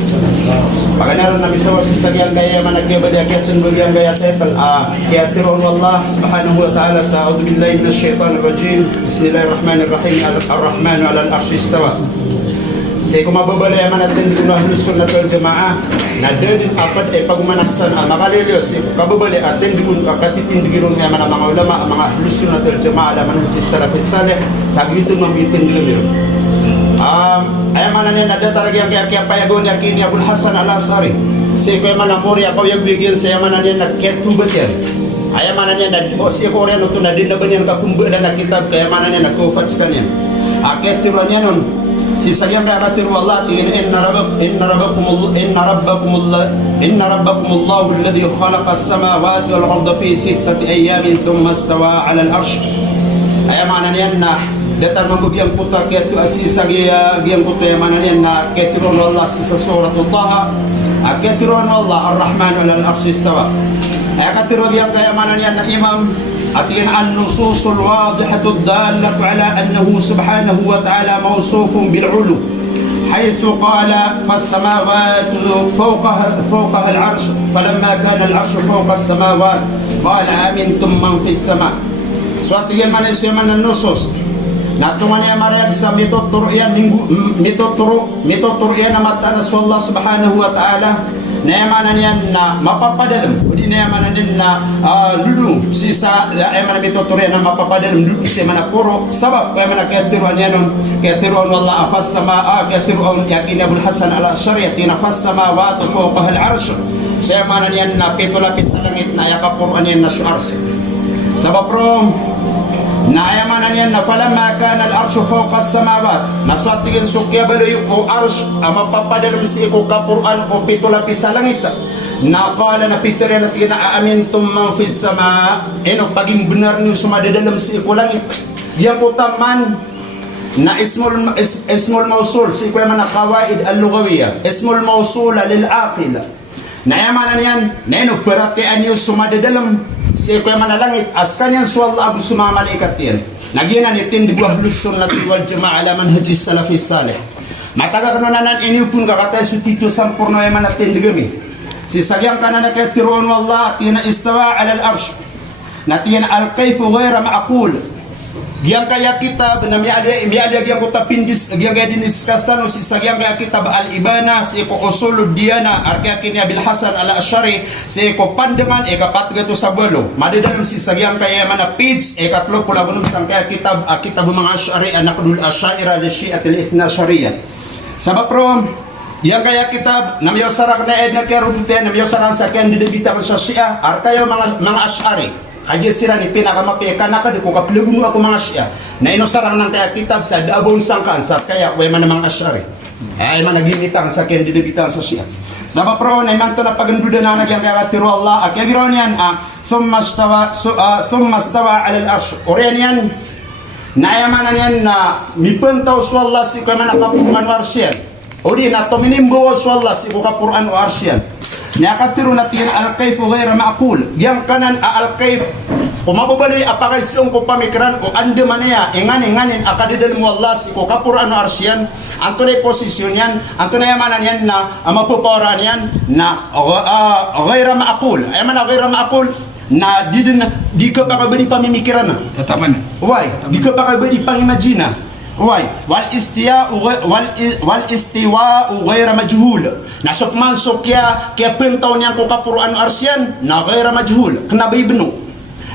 Paganaron na misawa si sagyang kaya managyabali atin bagyang kaya tetal kaya tiron Allah subhanahu wa ta'ala sa a'udhu billahi minash shaitanir rajim bismillahirrahmanirrahim ar-rahman 'ala al-'arshi istawa. Say kung mababalaya man natin kung ahlus sunnah wal jamaah na dadin apat ay pagmanaksan makalilyo si kababali atin dikun kakatitindigirong ay mga ulama mga ahlus sunnah wal jamaah laman hujis salafis salih sagitu mabitin digiro ay man na nadataraga yang kaya payagon yakin ni Abul Hasan al-Asari say kung man amori ako yagwigyan sa man na nagketubat yan ay man na o siya ko rin ito na din na ba niyan kakumbulan na kitab kaya man na nagkufats ka niyan aketiruan niya nun si sagyang kaya Allah inna rabbakum Allah alladhi khalaqa as-samawati wal arda fi sittati ayamin thumma istawa 'ala al-'arsh ay mana niyan na datar manggugiyang puta kaya tu asisa giyang puta ay mana niyan na ketiron Allah sa suratul Taha ketiron Allah ar-Rahman 'ala al-'arsh istawa ay ketiron giyang kaya mana niyan na imam أتين النصوص الواضحة الدالة على أنه سبحانه وتعالى موصوف بالعلو حيث قال فالسماوات فوقها العرش فلما كان العرش فوق السماوات قال آمنتم من في السماء سواتين من يسمى النصوص Natuman niya marayag sa mitoturo yan na Allah subhanahu wa ta'ala nayamanan yan na mapapadalam o di nayamanan din na lulu si sa ayamanan mitoturo yan na mapapadalam lulu siya manapuro sabab kaya manakatiruan yan nun katiruan wallah afas sama katiruan yakin Abul Hasan al-Ashari yakin afas sama wa tufuqah al-arsh siya manan yan na pitulapis sa langit na yakapuruan yan na syarsi sabab rom Nayamanan yan na falamma kana al-arshu fawqa as-samawat naswatigin sukya baloy o arsh ang mapapadalam si ko kapuran o pitulapis sa langit na kala na piturian at inaamintum man fis sama paging benar niyo sumadadalam si ko langit yang utaman na ismul mausul si ko man kawaid al-lughawiyya ismul mausula lil aqila nayamanan yan na perhatian niyo sumadadalam si kuya manalangit askan yan suwalla abu suma malaikat yan nagyanan itin di ahlus sunnah wal jamaah ala manhajis salafis salih mataga kanonanan ini pun kakatay sutito sampurno yaman natin digami si sagyang kanana kaya tiruan wallah tina istawa ala al-arsh natiyan al-kayfu ghaira ma'akul Giang kaya kitab na miada giang kota pindis giang kaya diniskastan si sagyang kaya kitab al-ibana si ko usulud diyana arka kini Abil Hasan al-Ashari si ko pandeman katgato sa bolo madadalam si sagyang kaya mana page katlo pula bunum sang kaya kitab mga Ash'ari anaqdul asyaira li syi'at al-ithna syariyah sabab rom yang kaya kitab na miyaw sarak na edna kaya rudute na miyaw sarak sa kaya didibita sa Syiah arka yung mga Ash'ari kaya sila ni pinakamapiyakan na di ko kaplibuno ako mga Syiah na inosarang ng kaya kitab sa daabong sangkan sa kaya way man namang Ash'ari ay man nagimitang sa kaya didibitang sa Syiah sabab pro na iman to na paganduda na nagyang kaya tiru Allah kaya giro niyan thumma stawa ala al-arsh oriyan yan nayamanan yan na mipuntaw swalla si kaya man nakapuman warsyan o di na tominimbo swalla si kukapuran o arsyan Nakatiru natin al-kayfu ghaira ma'qul. Yang kanan al-kayf kumababali apakay siyong ko pamikiran o ande manaya inganin akadidal mo Allah si ko kapuran o arsyan antunay posisyon yan antunay amanan yan na mapupawaran yan na ghaira ma'qul ay man ghaira ma'qul na di ka baka bali pamimikiran na tataman why di ka baka bali pangimagina wal istiwa'u ghaira majhul. Nasok man sokya kaya pentaw niyan ko kapuruan arsyan na ghaira majhul. Knabay benu.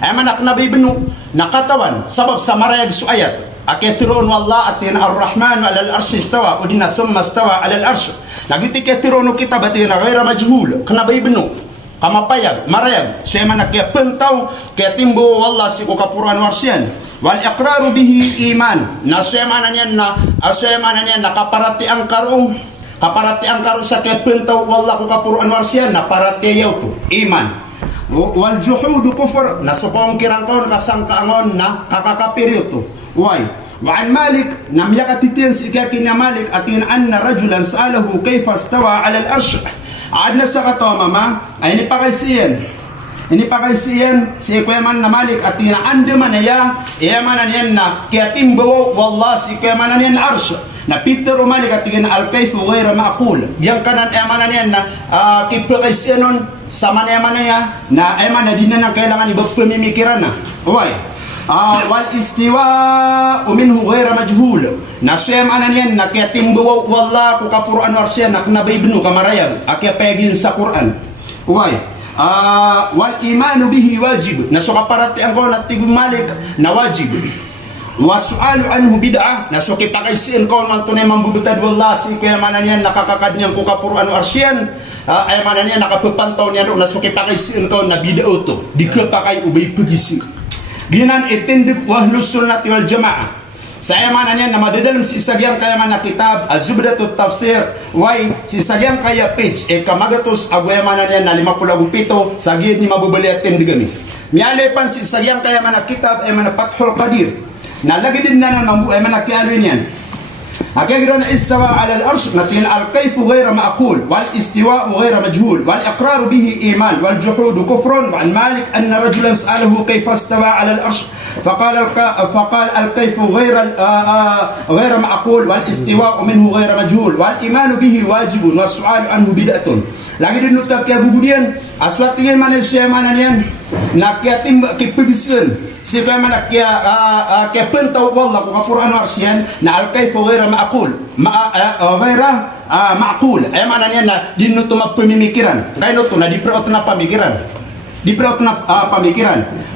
Ay man knabay benu nakatawan sabab sa marayag su ayat. Aketiron wallah atin ar-Rahman ala al-arsh istawa udina thumma istawa ala al-arsh. Nagiti ketiron kita batin na ghaira majhul. Knabay benu. Kamapayag, marayag, siya man kaya pentaw, kaya timbo wallah si ko kapuruan arsyan. Wal iqraru bihi iman. Nasema niyan nakaparati ang karo sa kepentaw wallah ko kapuruan warsiyan na parati yaw to iman. Wal juhudu kufr nasukong kirangkaon kasangkaangon na kakakapiryo to. Why? Wa an Malik nam yakatitin si ikakin Malik atin anna rajulan sa'alahu kayfa istawa 'ala al-arsh. Adna sa katoma ma ay ini pakai siyan si kuyaman na Malik at inaande man niya iyaman niyan na kaya timbawo wallah si kuyaman niyan na arsh na Peter o Malik at ina al-kayfu ghayra ma'qul yang kanan iyaman niyan na kipakay siyanon sama niyaman niya na iyaman na din na kailangan ibang pamimikiran na why? Wal istiwa minhu ghayra majhul na siyaman niyan na kaya timbawo wallah ko kapuruan arsh na knabay benu kamarayag akya pagin sa Quran why? Wal imanu bihi wajib na so kaparati ang ko na tigong Malik na wajib wa su'alu anhu bid'ah na so kipakaisin ko ng tunay mambubutad wallah si kuya manan yan nakakakad niyan ko kapuruan arsyan ay manan yan nakapupantaw niyan na so kipakaisin ko na bid'ah to di ka pakay ubay pagisi ginan itindip wahlus sunnati wal jamaah sa ayaman niyan na madadalam si isagyang kaya man na kitab Az-Zubdatut Tafsir why si isagyang kaya page kamagatos agwayaman niyan na 57 sa gid ni mabubaliatin digani mialepan si isagyang kaya man na kitab ay man na Fathul Qadir na lagi din na nang ay man na kialo niyan Akhirnya istawa ala al-arsh natin al-kayfu ghayra ma'qul wal istiwa'u ghayra majhul wal iqraru bihi iman wal juhudu kufrun wa an Malik anna rajulan sa'alahu kayfa istawa ala al-arsh فقال الكيف غير معقول والاستواء منه غير مجهول والإيمان به واجب والسؤال عنه بدعة lagi dinutak ya bubudian aswatiyan manusia mananian nak ya timba kipigisen si kaya manak ya kaya pentau wallah ko Quran arsian na al-kayfu ghayra ma'qul ghayra ma'qul ay mananian na dinuto mapamimikiran kaya nuto na diperot na pamikiran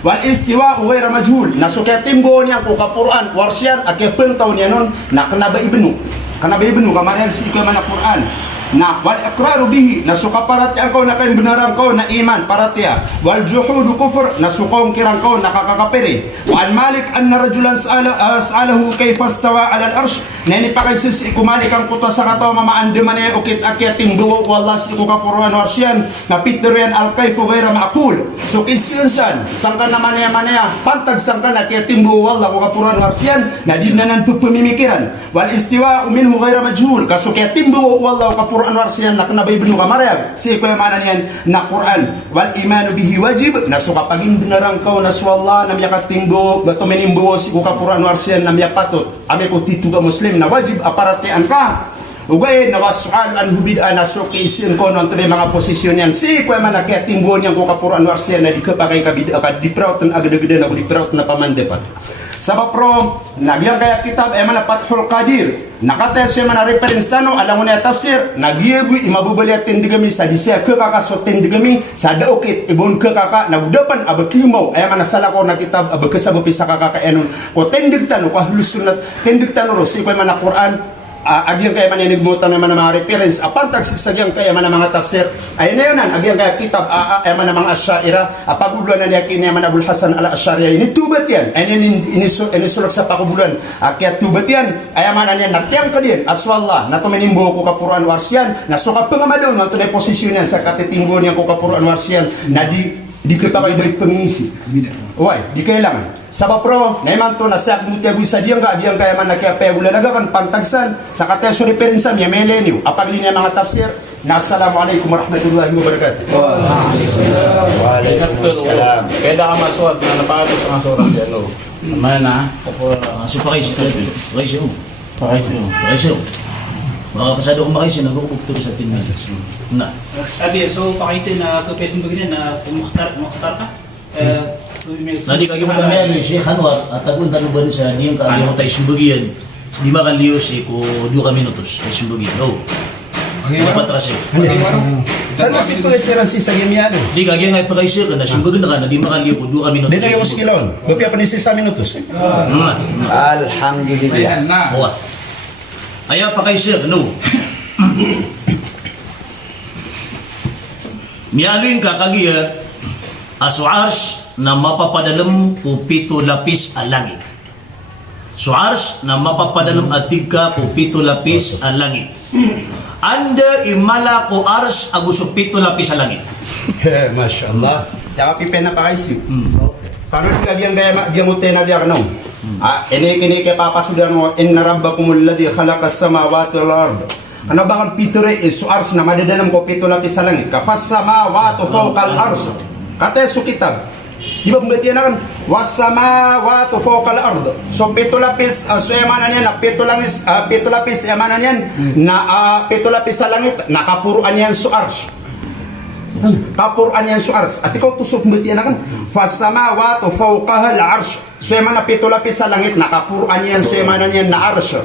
wal istiwa ghayra majhul nasuka timbo niya ko Quran warsian akya pentau niya non na kanaba ibnu kamaran si kaya manak Quran na wal iqraru bihi nasuka parati ako na kay benaran ko na iman paratiya wal juhudu kufr nasukong kirang ko nakakakapiri wa an Malik anna rajulan sa'alahu kayfa istawa ala al-arsh nani pakaisis ikumalik ang kuta sa kataw mamaande man ay ukit akyating duwo wallah si ko kapuruan warsyan na Peter yan al-kayfu ghayra ma'qul so kisinsan sangka naman ya pantag sangka na akyating duwo wallah ko kapuruan warsyan na di nanan pupamimikiran wal istiwa minhu ghayra majhul kaso kyating duwo wallah ko Quran warsiyan na kanabay benu kamarayag si kuya manan yan na Quran wal imanu bihi wajib na suka paging benarang kau na swallah na miyakat tinggo bato menimbuo si kuka Quran warsiyan na miyak patut ame ko tituga muslim na wajib aparatian ka ugay na wasu'al an hubid'a na suki isin ko no antay mga posisyon yan si kuya manak ya timbuo niyan kuka Quran warsiyan na di ka pagay kabid'a ka di proud na agad-agad na ko di proud na pamandepat sabab pro nagyang kaya kitab ay man Fathul Qadir nakataya siya man reference tano alam mo na tafsir nagyego imabubaliatin digami sa disya ke kakasotin digami sa daukit ibon ke kaka nagudapan abakimaw ay man sala ko na kitab abakasabo pisa kakakaanon ko tendig tano ko hulusunat tendig tano ro si ko man na Quran agyang kaya man inigmutan naman ng mga reference apantag sagyang kaya man ng mga tafsir ay na yun agyang kaya kitab ay man ng mga asyaira apaguluan na niya kini man Abul Hasan al-Asy'ari ini tubat yan ay inisulak sa pakubuluan kaya tubat yan ay man niya natyang ka din aswallah na tuminimbo ko kapuruan warsyan na suka pangamadow na ito na posisyon yan sa katitingbo niya ko kapuruan warsyan na di ka pa kayo pangingisi why di kailangan sabab pro naiman to na sak mutiagu sa diyang kaya man nakaya bulalagan pantagsan sa kateso referensa niya melenyo apaglinya mga tafsir na assalamualaikum warahmatullahi wabarakatuh Waalaikumsalam. Kaya ka maswat na napatos ang surat si ano. Mana? So pakay siya. Mga pasado kong makay siya, nag-uubog to sa 10 minutes. Na. Abi, so pakay siya na kapesin bagay na kumukhtar ka? Nadi kagi mo kami yan, Sheikh Anwar, at tagun taluban sa diyang kagi mo tayo sumbagiyan. Lima kali si ko 2 minutos ay simbagi. Oh. Dapat kasi. Sana si Pulisiran si Sagimiano. Di kagaya nga ipakaisir ka na simbagi na ka na 5 kali ko 2 minutos. Dito yung skilon. Bapia pa ni sa minutos. Alhamdulillah. Ayan na. Oo. Aya pakaisir no. Mialuin ka kagaya asuars na mapapadalam po 7 lapis ang langit. Suars na mapapadalam atig ka po 7 lapis ang langit. Anda imala ko ars aguso 7 lapis ang langit. Masya Allah. Kaya pipen na pakaisip. Paano yung lagyan kaya diyamote na diyan no? Ini kaya papasudan mo inna rabbakumul ladhi khalaqas samawati wal ard. Ano ba ang pitore is suars na madadalam ko 7 lapis sa langit? Kafas samawati fawqal ars. Kata sa kitab. Di ba mbati na kan wasamawati fawqal ard. So 7 lapis so emanan yan na 7 lapis emanan yan na 7 lapis sa langit nakapuruan yan suars. Kapuruan yan suars. At ikaw tusok mbati na kan wasamawati fawqahal arsh. So emanan 7 lapis sa langit nakapuruan yan so emanan yan na arsh.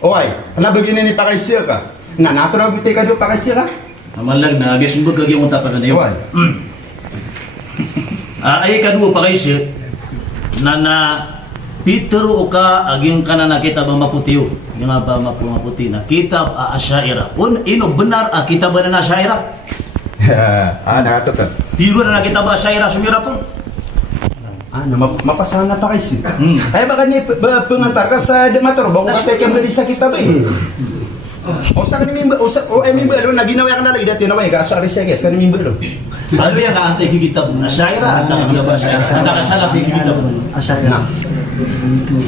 Okay, ano begini ni pakaisir ka? Na nato na buti ka do pakaisir ka? Amalag na gesimbag kagaya mo tapan na yun. Ay kadua pakaisir na Peter o ka aging ka na nakita ba maputiyo? Yung nga ba maputi na kitab Asyaira. Ino benar kitab na Asyaira? Nakatotan. Biro na nakita ba Asyaira sumira to? Mapasahan na pa kayo. Kaya baka niya pengantar ka sa demator, bako ka tayo kambali sa kitab eh. O sa kanimimba, o ay mimba, na ginawa ka na lagi dati na way, kaso aris siya guys, kanimimba lo. Ano yan ka antay kikitab na Asyaira at nakita ba Asyaira? At nakasalap yung kikitab Asyaira.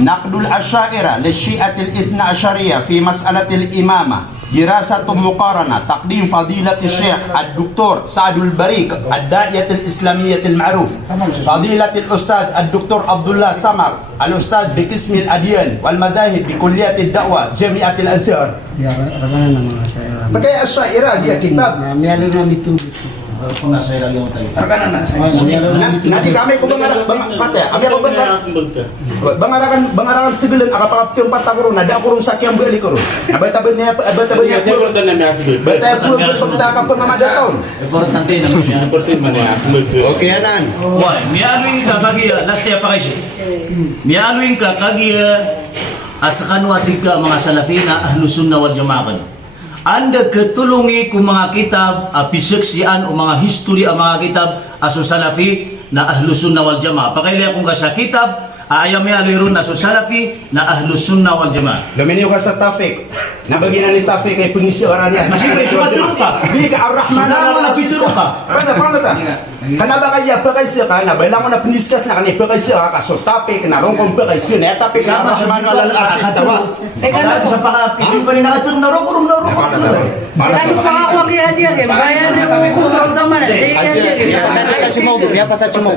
نقد الأشاعرة للشيعة الاثنى عشرية في مسألة الإمامة دراسة مقارنة تقديم فضيلة الشيخ الدكتور سعد البريك الداعية الإسلامية المعروف فضيلة الأستاذ الدكتور عبد الله سمر الأستاذ بقسم الأديان والمذاهب بكلية الدعوة جامعة الأزهر. Pakai Asyairah dia kitab. Kung Asyaira yung tayo. Terkanan na. Nanti kami ko kata, abi ako bangarakan tibilan akapakap yung patakuro na da kurun sakyang beli kurun. Abay-tabay niya ka pa mamadaton. Importante na mo siya. Okay anan. Why? Mialuin ka kagiya, last year pa kayo. Mialuin ka kagiya asakan watig ka mga salafina ahlus sunnah wal jamaah. Anda ketulungi ku mga kitab apisaksian o mga history ang mga kitab aso salafi na ahlus sunnah wal jamaah. Pakaila kung ka sa kitab ayam ya liru na so salafi na ahlus sunnah wal jamaah. Luminiw ka sa Tafik. Nabagina ni Tafik ay pengisi orang niya. Masih sumatulog pa. Di ka Ar-Rahman Sudah pa. Paano ta? Kanaba kaya pakaisi ka na bailang mo na peniskas na kanay pakaisi ka kaso Tafik na rong kong pakaisi na Tafik na Ar-Rahman wal Asis tawa. Sa pakapili pa rin nakaturong na rong. Kan pangako kay Haji Hakim, kaya niyo kurang sama na. Si Haji Hakim.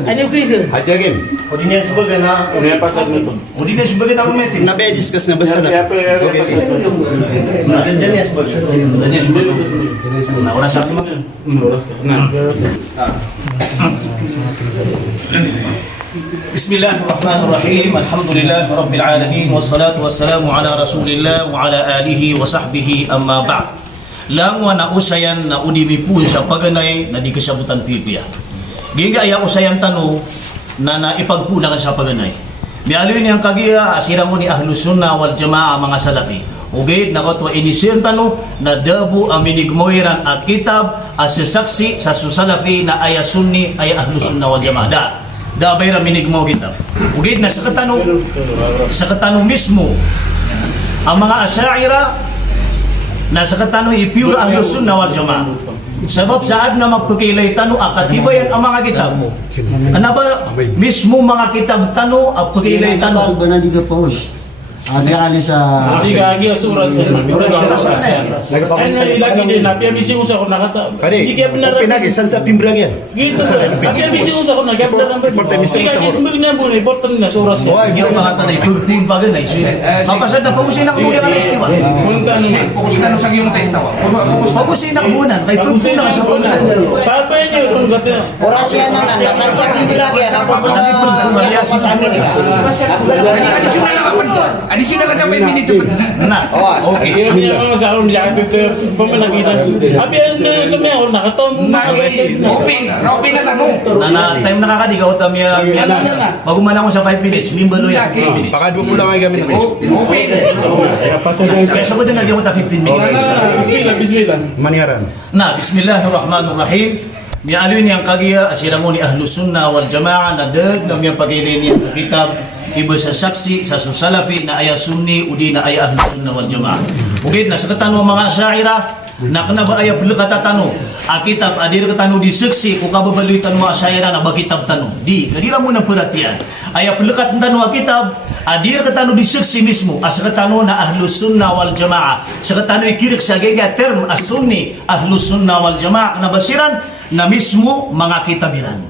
Ano kiso? Haji Hakim. Odinya sebagai na. Odinya sebagai na umetin. Nabe discuss na basta na. Odinya sebagai. Nah, orang siapa mah? Bismillahirrahmanirrahim. Alhamdulillah rabbil alamin wassalatu wassalamu ala Rasulillah wa ala alihi wa sahbihi amma ba'd. Lang na usayan na udimi po sa paganay na di kasabutan pipiya. Ginga ay usayan tano na naipagpulangan sa paganay. Bialoy niyang kagiya asira mo ni ahlus sunnah wal jamaah mga salafi. Ugay nakotwa inisyon tano na dabu aminigmoiran at kitab asisaksi sa susalafi na aya sunni aya ahlus sunnah wal jamaah. Da bayra minigmo kitab. Ugay na sa katano mismo ang mga asy'ira nasa katano ipiura ahlus sunnah wal jamaah. Sebab saat na magpakilay tano akatibayan ang mga kitab. Ano ba mismo mga kitab tano at pakilay tano? Ada kali sa Hindi ka agi surat sa ano lagi din na misi usa ko nakata. Hindi kaya benar. Pinagi san sa timbrang yan. Gitu. Kaya misi usa ko na kaya benar number. Hindi ka ismig na bu ni botong na surat. Yung mga tanay pagpun baganay. Mapasad na pamusin ako ng istiwa. Kung ka Fokus na sa giyong tayo tawa. Fokusin na kubunan. Kay pagpun na sa pagpunan. Paano yun yung gata? Oras yan na lang, nasantya piniragi, kapag mo Mariasin sa kanila. Additional ka sa 5 minutes. Na. Okay. Kami yung mga sa akong liyak dito. Pamanagitan. Abi, ano sa mga ako nakatom. Robin na tanong. Na time nakakadigaw tamiya. Bago man ako sa 5 minutes, mimbalo yan. 5 minutes. Baka doon ko lang ay gamit ng Kaya sabot na nagyawin ta 15 minutes. Bismillah. Maniharan. Na, bismillahirrahmanirrahim. Mialoy niyang kagiya asira mo ni Ahlus Sunnah wal Jamaah na deg na miyang pagilin niya kitab iba sa saksi sa Salafi na aya Sunni udi na aya Ahlus Sunnah wal Jamaah. Ugit na sa katano mga Asy'ariyah na kana ba aya katatano a kitab adir katano di saksi ko kababalitan mo Asy'ariyah na bakitab tano. Di, kadira mo na perhatian. Aya pelekat tano a kitab adir katano di saksi mismo as katano na Ahlus Sunnah wal Jamaah. Sa katano ikirik sa gaya term as-Sunni Ahlus Sunnah wal Jamaah na basiran na mismo mga kitabiran.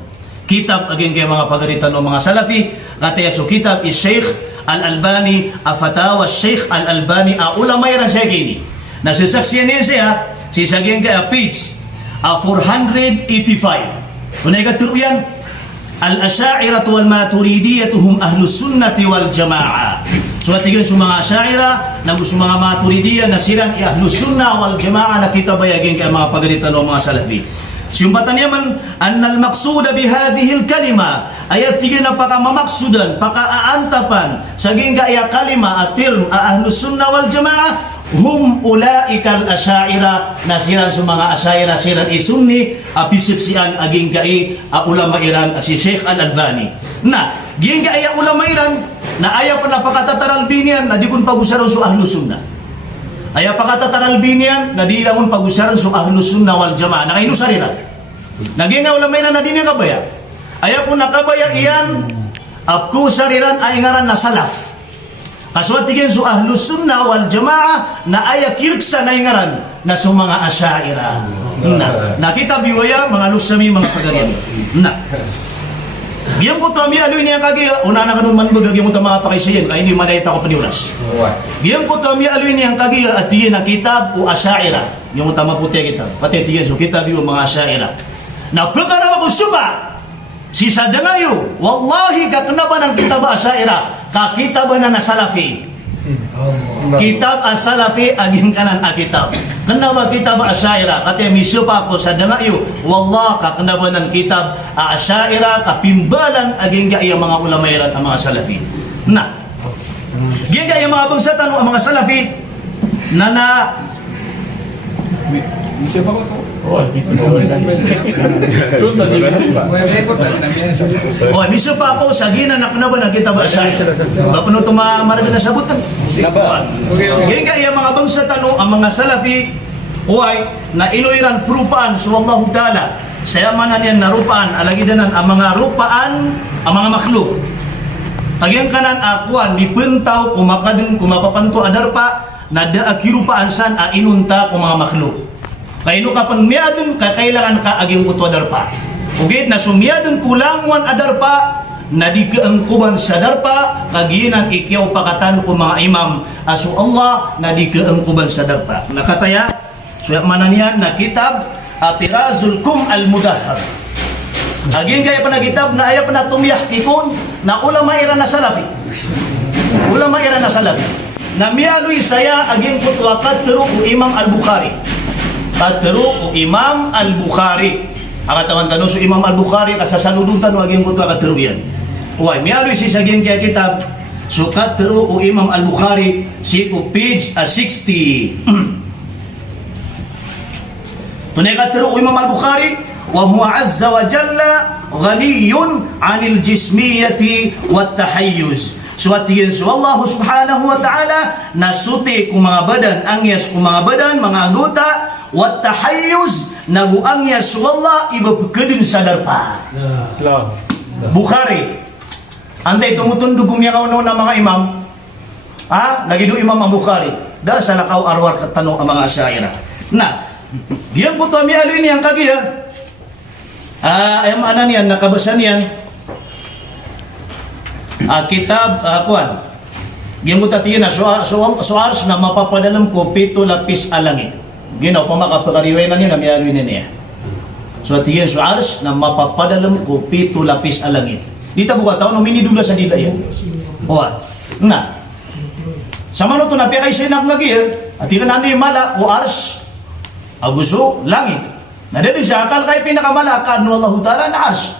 Kitab aging kay mga pagalitan ng mga Salafi, kataya so kitab is Sheikh Al-Albani, Fatawa Sheikh Al-Albani, ulama yan siya kini. Nasisaksiyan niya siya, si saging kay page 485. Unay katuro yan, Al-Asy'ariyah wal Maturidiyah hum Ahlus Sunnati wal Jamaah. So atigin sa mga Asy'ariyah, na gusto mga Maturidiyah na silang Ahlus Sunnah wal Jamaah na kitabay aging kay mga pagalitan ng mga Salafi. Sumbatan yaman annal maqsuda bihadhihi kalima ayat tiga na pakamaksudan pakaaantapan saging gaya kalima atir Ahlus Sunnah wal Jamaah hum ulaikal Asy'ariyah nasiran sa mga Asy'ariyah siran isunni apisiksian aging gay ulama Iran si Sheikh Al-Albani na ging gaya ulama Iran na aya pa napakatataral binian na di kun pagusaron sa Ahlus Sunnah aya pakatataral binian na di lang pagusaran sa Ahlus Sunnah wal Jamaah na kayo sarira naging ulama Iran na di niya kabaya aya po nakabaya iyan apko sariran ay ngaran na salaf kaswatigin so Ahlus Sunnah wal Jamaah na aya kirksa na ngaran na so mga Asy'ariyah na nakita biwaya mga lusami mga pagarian na Biyang ko tami ano niya kagi una na kanun man bagagi mo ta mga pakaysayan kay hindi manayta ko paniuras. Biyang ko tami ano niya kagi at tiyan na kitab o Asy'ariyah yung tama puti kitab. Pati tiyan so kitab yung mga Asy'ariyah. Na pagkaraw ko suba si sadangayo wallahi kaknaba ng kitab Asy'ariyah ka kitab na Salafi. Kitab As-Salafi aging kanan a kitab. Kenapa kitab Asy'ariyah? Kata misupa ko sa dangayo. Wallah kaknaba ng kitab Asy'ariyah kapimbalan aging gaya mga ulama Iran ang mga Salafi. Na. Gaya mga bangsatan ang mga Salafi na Misupa ko to. Miso pa ako sa gina na kanaba ng kitab Asy'ariyah. Bapano maragad na sabutan. Gaya kaya mga bangsa tanong ang mga Salafi na iloiran prupaan so Allah Ta'ala saya manan yan na rupaan alagidanan ang mga rupaan ang mga makhluk agyang kanan akuan dipentaw kumapapanto adarpa na daakirupaan san a inunta kung mga makhluk kaya ino kapan miyadun kakailangan ka aging uto adarpa ugit na sumiyadun kulangwan adarpa na di keengkuban sa darpa kaginan ikyaw pakatan ko mga imam aso Allah na di keengkuban sa darpa nakataya suyak mananian na kitab Atirazul Kum Al-Mudahhab aging kaya pa na kitab na aya pa na tumiyah kikon na ulama Iran na Salafi ulama Iran na Salafi na mialoy saya aging kutwa katero o Imam Al-Bukhari katero o Imam Al-Bukhari ang katawan tanong so Imam Al-Bukhari kasasaludun tanong aging kutwa katero yan uy mialoy si saging kaya kitab so katero o Imam Al-Bukhari si o page 60 tunay katero o Imam Al-Bukhari wa huwa azza wa jalla ghaniyun anil jismiyati wat tahayyuz suwatiyin so Allah subhanahu wa ta'ala nasuti kung mga badan angyas kung mga badan mga anggota wat tahayyuz naguangyas wallah ibapkedin sa darpa Bukhari antay tumutundog kumyakaw noon ang mga imam lagi do Imam ang Bukhari dahil sa lakaw arwar katanong ang mga Asy'ariyah na diyan po to mialoy niyang kagiya ayam anan yan nakabasan yan kitab kuan Gyan mo tatiyan na suars na mapapadalam ko 7 lapis alangit. Ginaw pa makapagariway na niyo na may na niya. So atiyan suars na mapapadalam ko 7 lapis alangit. Dita buka tao no minidula sa dila yan. Oa. Na. Sama no to na piyakay sa inak lagi at ikan nandi mala o ars aguso langit. Nadadi sa akal kay pinakamalakad no Allah Ta'ala na ars.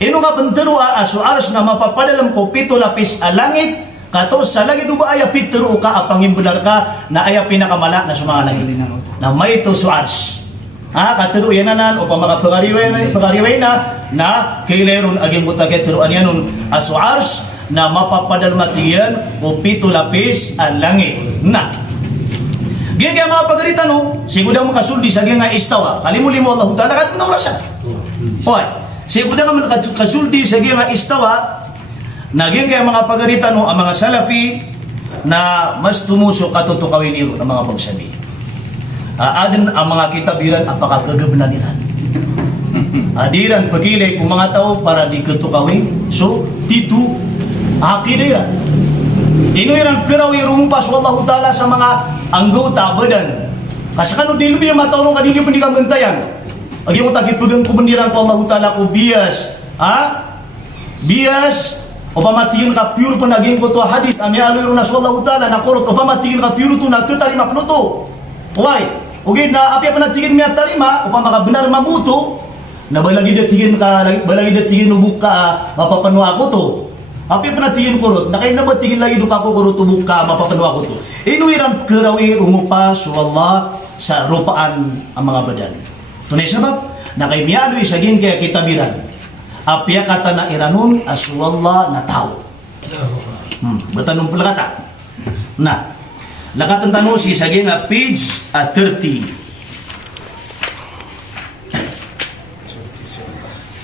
Ino nga penterua asu ars na mapapadalam ko 7 lapis alangit. Kato sa lagi duba aya pitero ka apangimbular ka na aya pinakamala na sumanga langit. Na may to suars. Katero yan nanan o pagariway na kaileron aging mutagetero anyanon asuars na mapapadalmatiyan o 7 lapis ang langit. Na. Gaya kaya mga pagaritan no, sigudang makasuldi sa nga istawa. Kalimulimo Allah Ta'ala kat naurasan. Hoy, sigudang makasuldi sa nga istawa. Naging kaya mga pagaritan no, ang mga salafi na mas tumusok katutukawin nilo ng mga pagsabi. Adin ang mga kitabiran apakagagabna nilan. Adiran pagilay kung mga tao para di ketukawin. So, titu akidira. Inuirang kerawi rumpas wallahu ta'ala sa mga anggota badan. Kasi kano dilbi ang matawang kanini pun di kamuntayan. Agi mo tagipugang kubandiran ko Allah Ta'ala ko bias. Bias. O pamatigin ka pure pa naging ko to hadith. Ami aloy na sallallahu ta'ala na korot. O pamatigin ka pure to na tutarima pluto. Why? Okay na api pa natigin miya tarima. O pamakabenar mabuto. Na balagi datigin nubuk ka mapapanwa ko to. Api pa natigin korot. Na kayo na batigin lagi duka ko korot tubuk ka mapapanwa ko to. Inuirang kerawi umupas wallah sa rupaan ang mga badan. Tunay sabab na kay miya aloy saging kaya kitabiran. Apya kata na iranun aswallah na tao. Batanong pula kata. Na, lakatan tanong si saging page 30.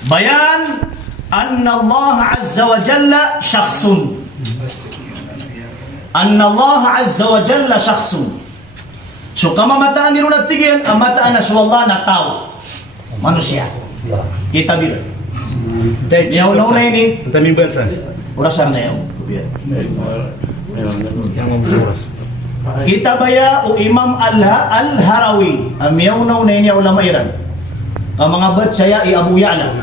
Bayan anna Allah Azza wa Jalla syakhsun. Anna Allah Azza wa Jalla syakhsun. So kamamataan nilo natigyan, ang mataan aswallah na tao. Manusia. Kita bilang. Yang una ini también versa. Urasan na yun. Kita baya o Imam Al-Harawi. Ang yaw na ini ulama Iran. Ang mga bat saya i Abu Ya'la.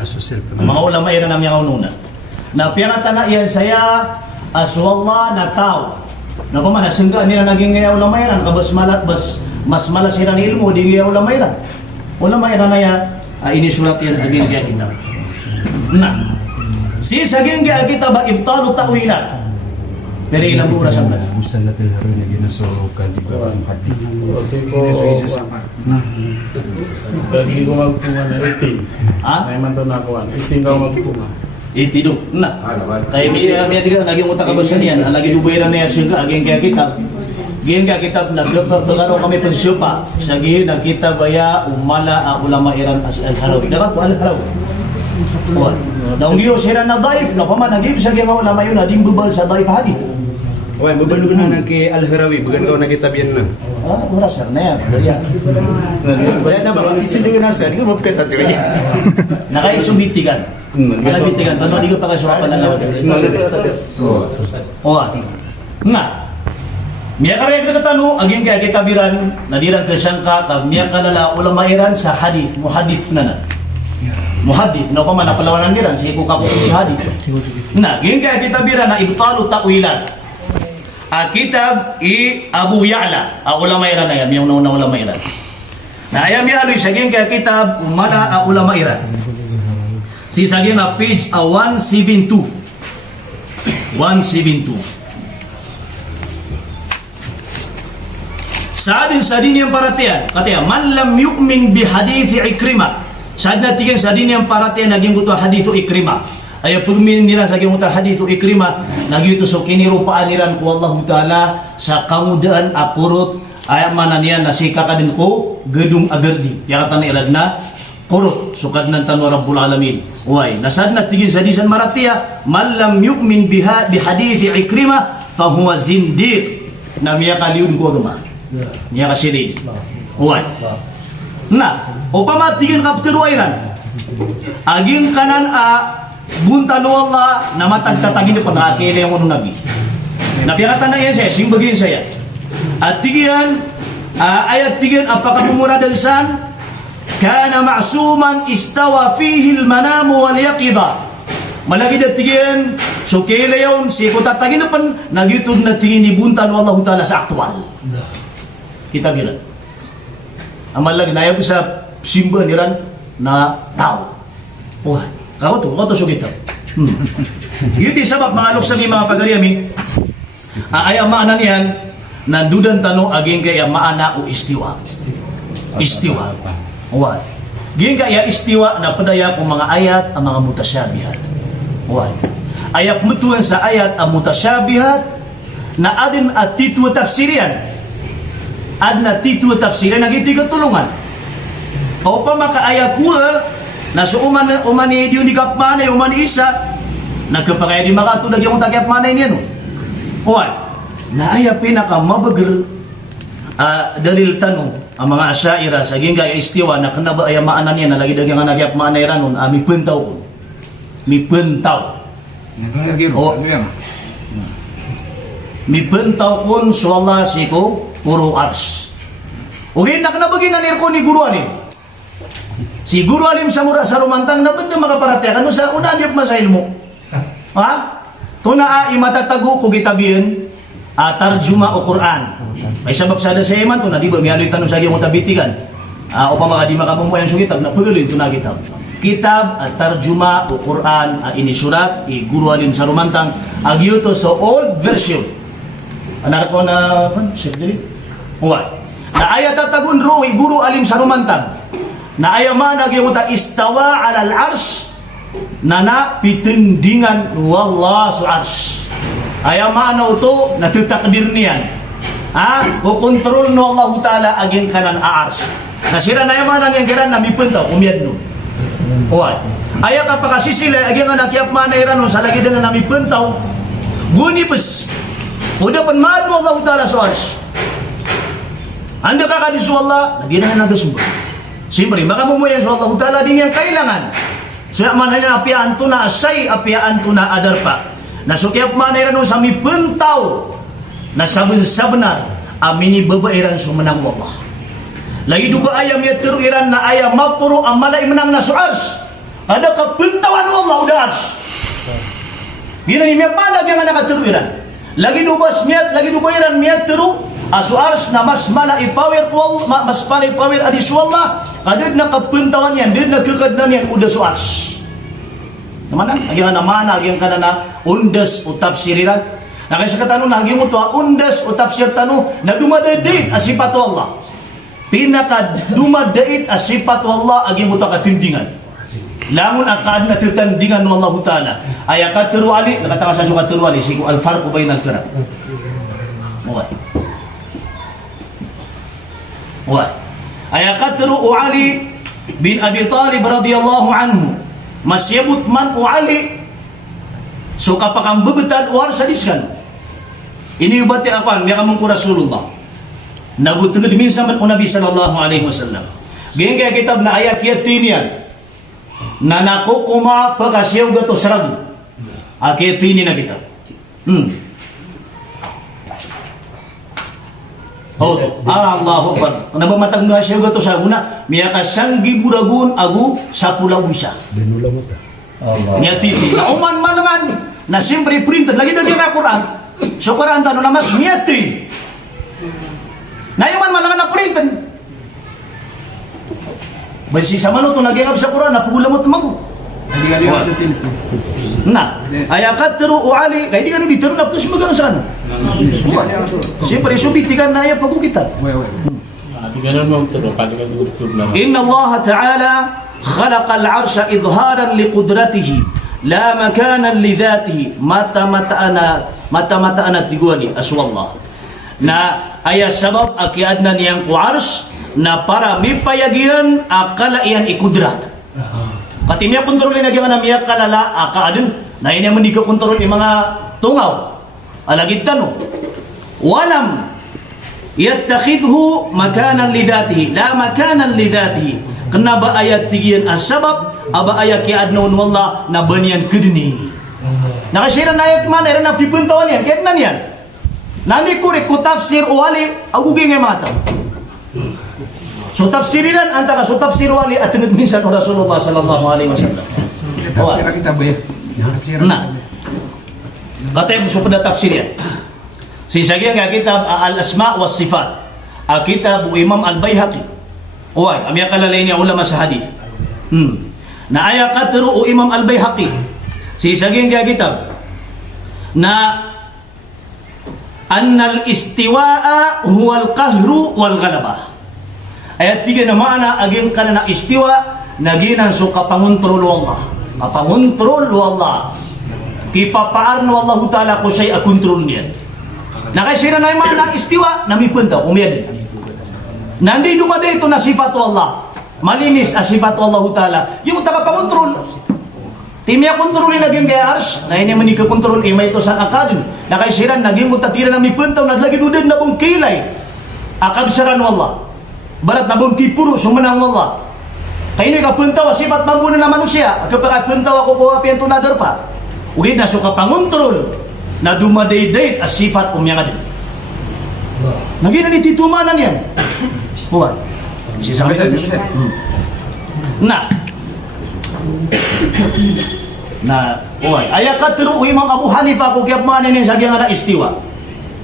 Ang mga ulama Iran ang yaw na. Na piyangatan na iyan saya aswallah na tao. Na pa man nasangga nila naging yaw ulama Iran. Kabas mas malas iran ilmu di yaw ulama Iran. Ulama Iran na yan ini surat yan aging kaya kita. Nah, si saging kaya kita ba ibtalu ta'wilat. Pero ilang oras ang tala. Musalatil haroy na ginasorokan di ba ang hadith. Lagi ko magpunga na 18. Ay man to nakuha. 18 daw magpunga. Itido. Nah, kaya may diga naging utak kabasan yan. Lagi dubayran na yan sila aging kaya kita. Gyan kaya kita nagpagkaraw kami pensyupa. Saging nagkita baya umala ulama Iran al-Harawi. Dapat ko al-Harawi. Naung diyo sila na daif, na pamanagib sa mga ulama yun, ading bubal sa daif hadith. Why, mabalog na kay Al-Harawi, bagan ko nakitabihan na. Mura sir, na yan. Kaya na ba, isin din na sir, hindi ko mapakita tayo yan. Nakaisubitigan. Nakaisubitigan, tanong di ko pa kasurapan na lawag. Nga, miya karaya ka tanong, aging kaya kitabiran, nadirang kasangka, miya kalala ulama Iran sa hadith, muhadith na. Muhadith, no pa man napalawanan niran, sige ko kakutin sa hadith. Na, ngayon kaya kitabira na ibtalu ta'wilat. Kitab Abu Ya'la, ulama Iran na yan, yung nauna ulama Iran. Na ayam yaloy, saging kaya kitab umala ulama Iran. Si saging page 172. 172. Sa din yung paratiyan, kataya, man lam yu'min bi hadithi Ikrimah. Saad natin sa din yung paratiyan, naging kuto hadithu Ikrimah. Ay pagmin nila sa gimuta hadithu Ikrimah, nagito so kinirupaan niran ko Allah Ta'ala sa kamudaan akurot ay manan niya nasika ka din ko gedung agardi. Yakatan ilad na kurot sukad ng tanwa Rabbul Alamin. Uy, nasad na tigin sa disan maratiya, man lam yu'min bi hadithi Ikrimah fa huwa zindiq. Na miya kaliun ko agama. Miya kasilid. Uy. Na, o pamatigin kaptiruairan. Aging kanan bunta no Allah na matagtatagin ni pagkakili yung nabi. Napiyakatan na yan saya, simbagin saya. At tigian, ayat tigian, apakah pemuradasan? Kana ma'suman istawa fihi al-manamu wal yaqidha. Malagi na tigian, so kailayon, si kutatagin na pan, nagitod na tingin ni buntan wallahu ta'ala sa aktual. Kita bilang. Amal lagi, nayab sa simba niran na tao. Wah, kau to sugita. Yuti sabab mga luksagi mga pagariami, ay maanan yan, nandudan tanong aging kaya maana o istiwa. Istiwa. Wah. Ging kaya istiwa na padaya po mga ayat ang mga mutasyabihat. Wah. Ayat mutuan sa ayat ang mutasyabihat na adin at titu tafsirian. Ad na titu tafsirian nagiti katulungan. O pa makaayat ko na so umani diyon di kapmanay umani isa nagkapakaya di makatulag yung tagyap manay niya no. Why? Na ay pinaka mabager dalil tanong ang mga asyaira sa gingga istiwa na kanaba ay maanan niya na lagi dagyang nagyap manay ranon mi pentaw ko. Mi pentaw. Mi pentaw kon so Allah siko puro ars. Okay, nakanabagin na nirko ni Guru Alim. Si Guru Alim sa mura sa rumantang na banda makaparatihan ano sa una niyap masahil mo. Ha? Tuna imatatago ko gitabihin tarjuma o Quran. May sabab sada sa iman to na di ba miyaloy tanong sa iyong tabitigan. O pa mga di makamumuyan sugitab na pagulin to na kitab. Kitab tarjuma o Quran inisurat i Guru Alim sa rumantang agyo to sa old version. Anar ko na Sheikh Jalil. Why? Na ayat tatagun ro i Guru Alim sa rumantang. Na ayaman nagyong istawa ala al-arsh nana pitendingan wallah su arsh. Ayaman na ito natatakdir niyan. O kontrol no Allah Ta'ala aging kanan aarsh. Nasira na ayaman ang yang na mipuntaw umiyad no. Oy. Aya ka pakasisila aging anak yap manay ranon sa lagi din na mipuntaw. Gunipes. Udah penmaad mo Allah Ta'ala su arsh. Anda kakadisu Allah, naginahan na gasumba. Siyempre, makamumuyan sa Allah Ta'ala din yung kailangan. So, manay na apiaan to na asay, apiaan to na adar pa. Nasukyap manay rin sa mipentaw na saben-sabenar amini babairan sumenang Allah. Lagi duba ayam ya teruiran na ayam mapuro amalay menang na suars. Ada kepentawan Allah udah ars. Gila ni miat palag yang ada teruiran. Lagi duba smiat, lagi duba iran miat teru. Asuars na mas mala ipawir Allah, mas mala ipawir adis Allah. Kadid na kapuntawan yan, did na kekadnan yan, udah suars. Naman agyang namana, agyang kanana, undas o tafsiriran. Na kaya sa katanong, agyang mo to, undas o tafsir tanong, na dumadadit asipat Allah. Pinaka dumadait asipat Allah, agyang mo to katindingan. Langun akad na titandingan ng Allah Ta'ala. Ay akad teruali, nakatanga sa sukat teruali, siku al-farqu bain al-firaq. Okay. Ayakat teru Ali bin Abi Talib radhiyallahu anhu masyabut man Ali so kapakang bebetan uar sadiskan ini ubati apaan mereka mengku Rasulullah nabut tengah demi sama Nabi sallallahu alaihi wasallam gengga kitab na ayat yatinian na nakukuma pagasiyaw gato saragu akitini na kitab Allahu Akbar. Kenapa matang nga siya gato sa una? Miyaka sanggi buragun agu sa pulau bisa. Niya TV. Na uman malangan na siyempre printed lagi na nga Quran. So Quran tanong na mas miyati. Na uman malangan na printed. Basi sa mano to nagingab sa Quran na pugulamot mago. Nah, ayakat teru Ali, kaya di kan diteru na plus magang sana. Siyempre subitikan na ayat pagukitan. Inna Allah Ta'ala khalaqa al-arsha idharan liqudratihi la makanan lidhatihi mata-mata ana tiguani aswallah. Na ayat sabab akiadna niyang ku ars na para mipayagian akala iyan ikudrat. Pati miya kontrolin na gimana miya kalala akaadun na ini yang mendika kontrol ni mga tungaw alagid tano walam yattakhidhu makanan lidatihi la makanan lidatihi kena ba ayat tigian asbab aba ayat ki adnaun wallah na banian kedeni nakasiran ayat mana era na pipentawan yan ket nan yan Nani kurik ku tafsir wali agugi nga mata. So tafsiriran antara so tafsir wali at minsan Rasulullah sallallahu alaihi wasallam. Tafsir kita bayar. Nah. Katanya so pada tafsir yan. Sisagyan nga kitab al-asma was sifat. A kitab Imam al-Baihaqi. Oy, amya kalalay niya ulama sa hadith. Na aya katru Imam al-Baihaqi. Sisagyan nga kitab na annal istiwaa huwa al-qahru wal ghalaba. Ayat 3 na maana aging kana na istiwa naginan so kapangontrol Allah. Kapangontrol Allah. Kipapaarno Allah Ta'ala ko siya'y akontrol niyan. Nakasira na yung maana istiwa namipunta umiyad. Nandi dumaday ito na sifat Allah. Malinis ang sifat Allah Ta'ala. Yung tagapangontrol. Timya kontrolin naging kaya ars, na ini manika kontrol ima ito sa akadin. Nakaisiran naging mutatira na mipuntaw, naglagi dudin na bong kilay. Akabsaran wallah. Barat na bong kipuro, sumanang wallah. Kaya ini kapuntaw, sifat mamuna na manusia. Kapag ako kuha piyanto na darpa. Ugit na suka pangontrol, na dumadayday as sifat umyangadin. Naging na nititumanan yan. Buwan. Sisakay sa Diyos. Oy, aya katru Imam Abu Hanifa ko gyud man ni sa gyang na istiwa.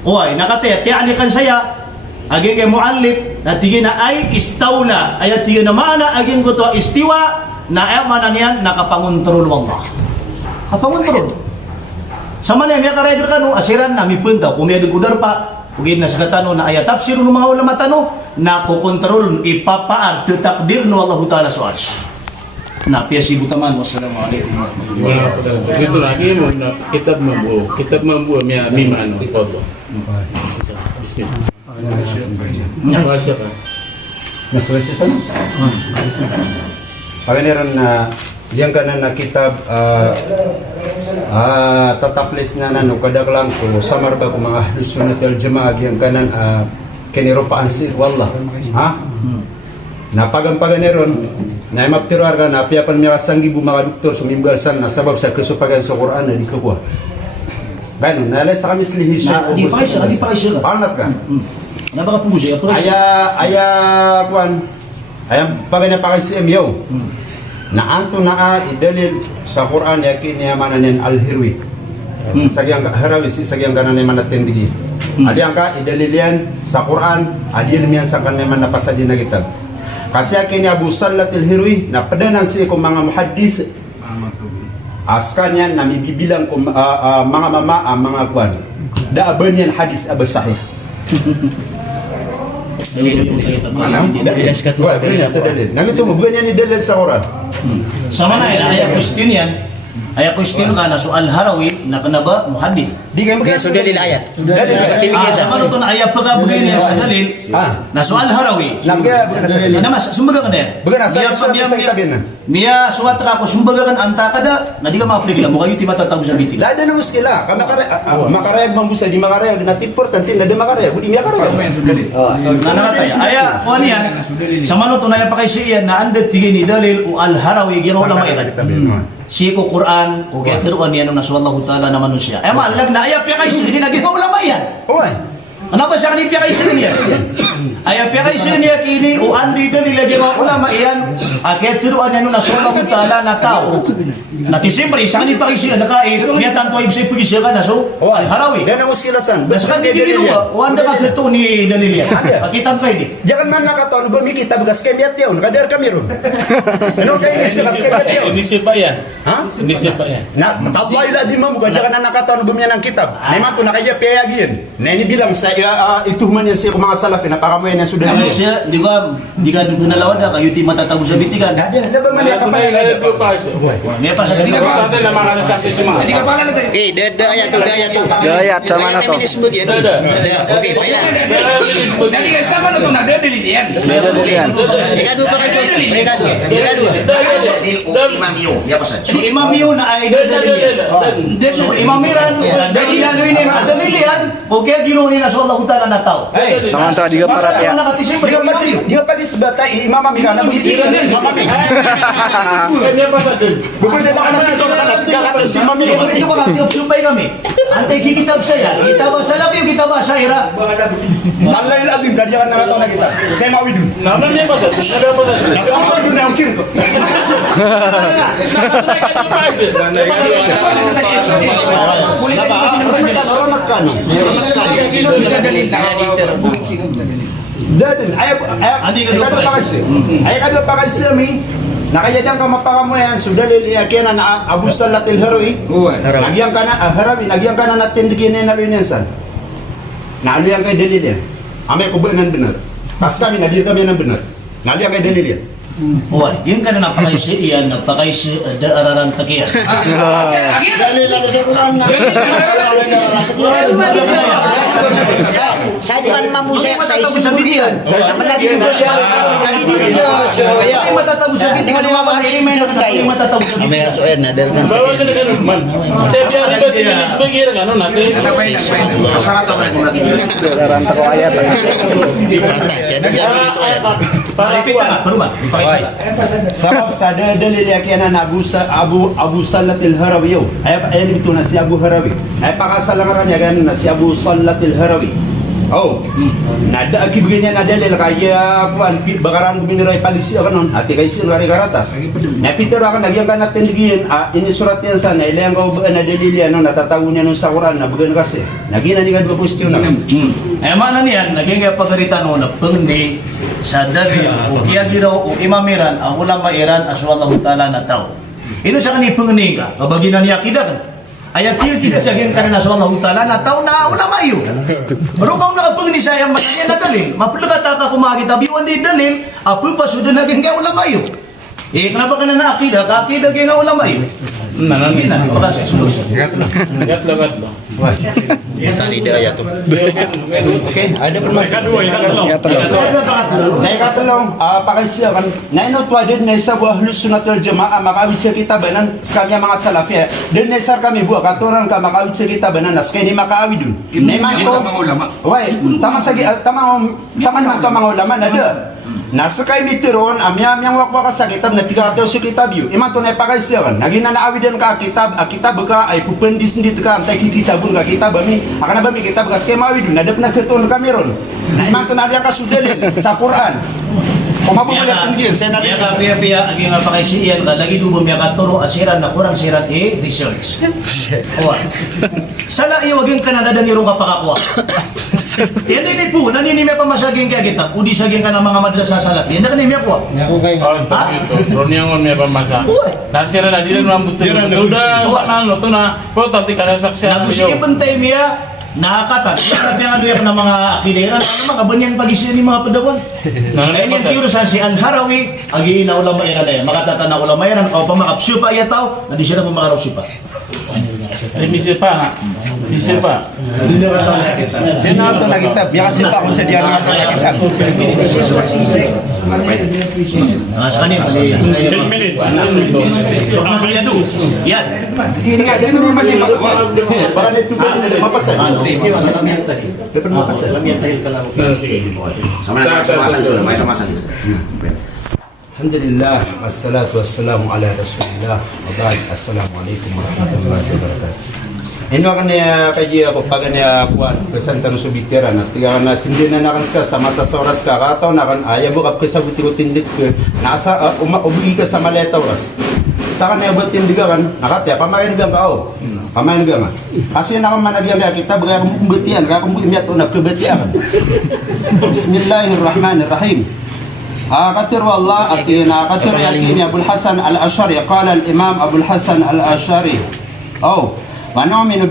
Oy, nakate tialikan saya agi kay muallif na tigin na ay istawla ay tigin na maana aging ko to istiwa na ay manan yan nakapangontrol wallah. Kapangontrol. Sama na may ka-rider kanu asiran na mipunta kumiyad gudar pa ugid na sagatan na aya tafsir no mga ulama tano na ko kontrol ipapaar takdir no Allah Taala sa arsh. Nah, piasi butaman. Wassalamualaikum warahmatullahi wabarakatuh. Itu lagi mau kitab mambu mia mima ano foto. Bismillah. Nabasa ka. Nabasa ka? Paganiran na yang kanan na kitab tataplis na nano kadaklang ko samar ba ko mga ahlus sunnah wal jamaah yang kanan kiniropaan si wallah. Ha? Napagampaganeron na maptiro arga na piapan mga sanggibu mga doktor sumimgalsan na sabab sa kesupagan sa Quran na di kukuha. Bano, nalay sa kami slihi siya. Di pa siya. Pangat ka. Ano ba ka po siya? Aya paganapakay si Emyaw. Na anto na idalil sa Quran yakin niya manan al-hirwi. Sagyang harawi si sagyang ganan man natin digi. Adi angka idalil yan sa Quran, adil miyan sa kanya man napasadi na kitab. Kasi akin ni Abu Sallat al-Hirwi na padanan siya kung mga muhaddis askan yan na mibibilang kung mga mama mga kwan daaban yan hadis abas sahih. Nangito mo bukan yan idalil sa Quran. Sama na ayat question yan. Ayat question ka na so al-Harawi na kanaba muhaddith. Di kayo magkaya so dalil ayat. Sama na ito na ayat pagkabagay niya sa dalil na so al-Harawi. Namas, sumbaga ka na yan. Miya suwat ka ako, sumbaga ka anta ka da, na di ka makapigla mo kayo timatatag sa bitin. Lada na muskila, makarayag mambusa, di makarayag, na importante, na di makarayag, di miya karayag. Nanakataya, aya, kuha niyan, sama na ito na yan pa kay siya na andat tigay ni dalil o al-Harawi, ginawa na mairan. Si ko Quran, o kaya tiruan niya nung nasuwallahu ta'ala na manusia. Ay maalag na, ayap ya kay siya, naging ulama yan. Ano ba siya kanipya kay siya niya? Ayap ya kay siya niya kini, o andi dalil lagi mga ulama yan, kaya tiruan niya nung nasuwallahu ta'ala na tao. Nati siyempre, siya kanipya kay siya, nakain, niya tanto ay siya pag-isya ka na, so, al-Harawi. Yan ang muskilasan. Nasa kan hindi ginuwa, o anda ka ito ni dalil yan. Pakitam kayo di. Jangan man nakataon, gumikita, bagas kemiyat yun, kadar kami ron. Ano kayo ni silas kemiyat yun? Ini siapa ya? Ha? Ini siapa ya? Na, Allah ila di mamuga, jangan na nakataon, gumiyan ng kitab. Naman to, nakayapayag yun. Na ini bilang sa ituhuman niya siya kung mga salafin, napakamuya niya sudah Kaya siya, di ba, di ka doon nalawad na, kayo di matatago sa bitikan. Ada ba man niya kapayag? Niya pa sa kanila. Nanti nama kalian saksi semua. Hindi ka pala natin. Okay, ayat to. Ayat sama na to. Okay, bayan. Nanti ka sama na ito, nadadalin yan. Ikado pa kayo sa ikado. Imam Iyo, ya pasal. So imam yun na ay dalil yan. So imam miran, dalil yan, dalil yan, o kaya ginuhin na sa Allah Ta'ala na tao. Sama sa di ka parat ya. mati siya pa. Dia pa dito bata imama mi kana bibitiran din mama mi. Kanya pa sa din. Bubulin na kana dito kana kata si mami. Ito ko nga, supay kami. Antay kikitab saya. Kita ba sa labi, kita ba sa ira? Nalay lagi belajar na nato na kita. Saya mau widun. Naman niya pa sa din. Ada pa sa din. Sama widun na ukir ko. Dadin, ay kada pa kasi mi. Nakayadang ka mapakamu yan, sudalil iyakin na Abu Salatil Harawi. Nagyang ka na, Harawi, nagyang ka na natin diginin na linensan. Naaliyang kay dalil yan. Amay ko benar benar. Pas kami, nadir kami ng benar. Naaliyang kay dalil yan. Uy, yung ka na napakaisi iyan, napakaisi daararan takiyan. Dalil lang sa Quran na. Sa bukan mamusaya sa isang bibiyan. Lagi dito siya. Lagi dito siya. Ay matatapos sa bibiyan. Hindi mo ma-email na kayo. Matatapos sa bibiyan. May asoyan na dahil Bawa ka na ganun man. Tapi biar iba tinis bagir kan natin. Sasarata mo na kung nakikita. Ranta ko ayat. Para kita berubah. Sebab sada dalil yakin na Abu Salatil Harawi. Ay itu na si Abu Harawi. Ay pakasalangarannya kan na si Abu Salatil Harawi. Oh, nada kibigyan na dalil kaya kuan bakaran guminira palisi kanon ati kay sir gari karatas. Na Peter akan nagyang kan natin digian ini surat yan sa ilang ko na dalil yan no natatawo niya no sa Quran na bagan kasi. Nagina ni kad question na. Eh mana niyan, naging pagaritan no na pengdi sa dalil o kaya giraw o imamiran ang ulama iran aswallahu ta'ala na tao. Ito sa kanil pengening ka, kabaginan niya kidak. Ayat kita saging karena Allah Ta'ala na tao na ulama iyo. Baru kau nakapengni saya makanya na dalil. Mapulagata ka kumagita biwan di dalil, apa pa sudah naging kaya ulama iyo. Kenapa ka na akidah? Akidah kaya nga ulama iyo. Nanan Gina, makasih sulus. Gat lo. Tadi dia ayat tu. Okay, ada permasalahan. Ya tolong. Naik katulong, pakisya kan. Nainot wa din na isa buah ahlus sunnah wal jamaah makawit sa kitabanan sa kanya mga salafi. Din na isar kami buah katuran ka makawit sa kitabanan nas kay ni makawit dun. Naman ko mga ulama. Wai, tama naman to mga ulama na da. Nasa kay bitiron amyam wakwa ka sa kitab na tiga atau sa kitab yu. Iman to na pakisya kan. Nagina na awidan ka kitab ka ay pupendis ndi ka antay kitabun ka kitab mi. Akan ba mi kitab ka skema awidun nadap na keton kameron. Na iman to na dia ka sudalil sa Quran. Kumabubulat din saya Ya ka biya aging pakaisiyan ka lagi do bumiya ka turo asiran na kurang siran research. Owa. Sala iyo aging Canada dan irong kapakakuha. Yan ini po nanini may pamasaging kaya kita. Udi saging ka ng mga madrasa salaf. Yan na kanimi ako. Aku kayak Oh, itu. Roniangon may pamasa. Nasira na dilan rambutan. Udah sana lo to na. Po tati ka saksiyan. Nagusiki bantay miya. Nakakatan. Sabi nga doon ng mga akideran. Ano mga banyan pag-isya ni mga padawan. Kaya niyan tiro sa si Al-Harawi. Agi na ulama yan na yan. Makatata na ulama yan. O pa makapsyo pa yataw. Na di siya na pumakaraw siya pa. Misi pa. Misi pa. Dia na to na kitab. Biya kasi pa kung sa dia na to na kitab. Sa kanil. 10 minutes. So masuk yan doon. Yan. Hindi nga, hindi mo masih Para na ito ba mapasal. Dapat mapasal. Lamiyan tayo ka lang. Sama-sama. Alhamdulillah, wassalatu wassalamu ala rasulillah. Wa ba'd, assalamualaikum warahmatullahi wabarakatuh. Ino kan ya kaji ako pag niya kuan presenta no subitera na tiga na tindi na nakan ska sa mata sa oras ka kataw na kan aya mo kap sa buti ko tindit ko nasa ubi ka sa maleta oras. Sa kan ya buat tindiga kan nakatya pamain biang kao. Pamain biang. Kasi na kan managyan kita bagay kung butian ka kung buti to na kebetian. Bismillahirrahmanirrahim. قتر والله أتينا قتر يأتيني أبو الحسن الأشعري قال الإمام أبو الحسن الأشعري ونؤمن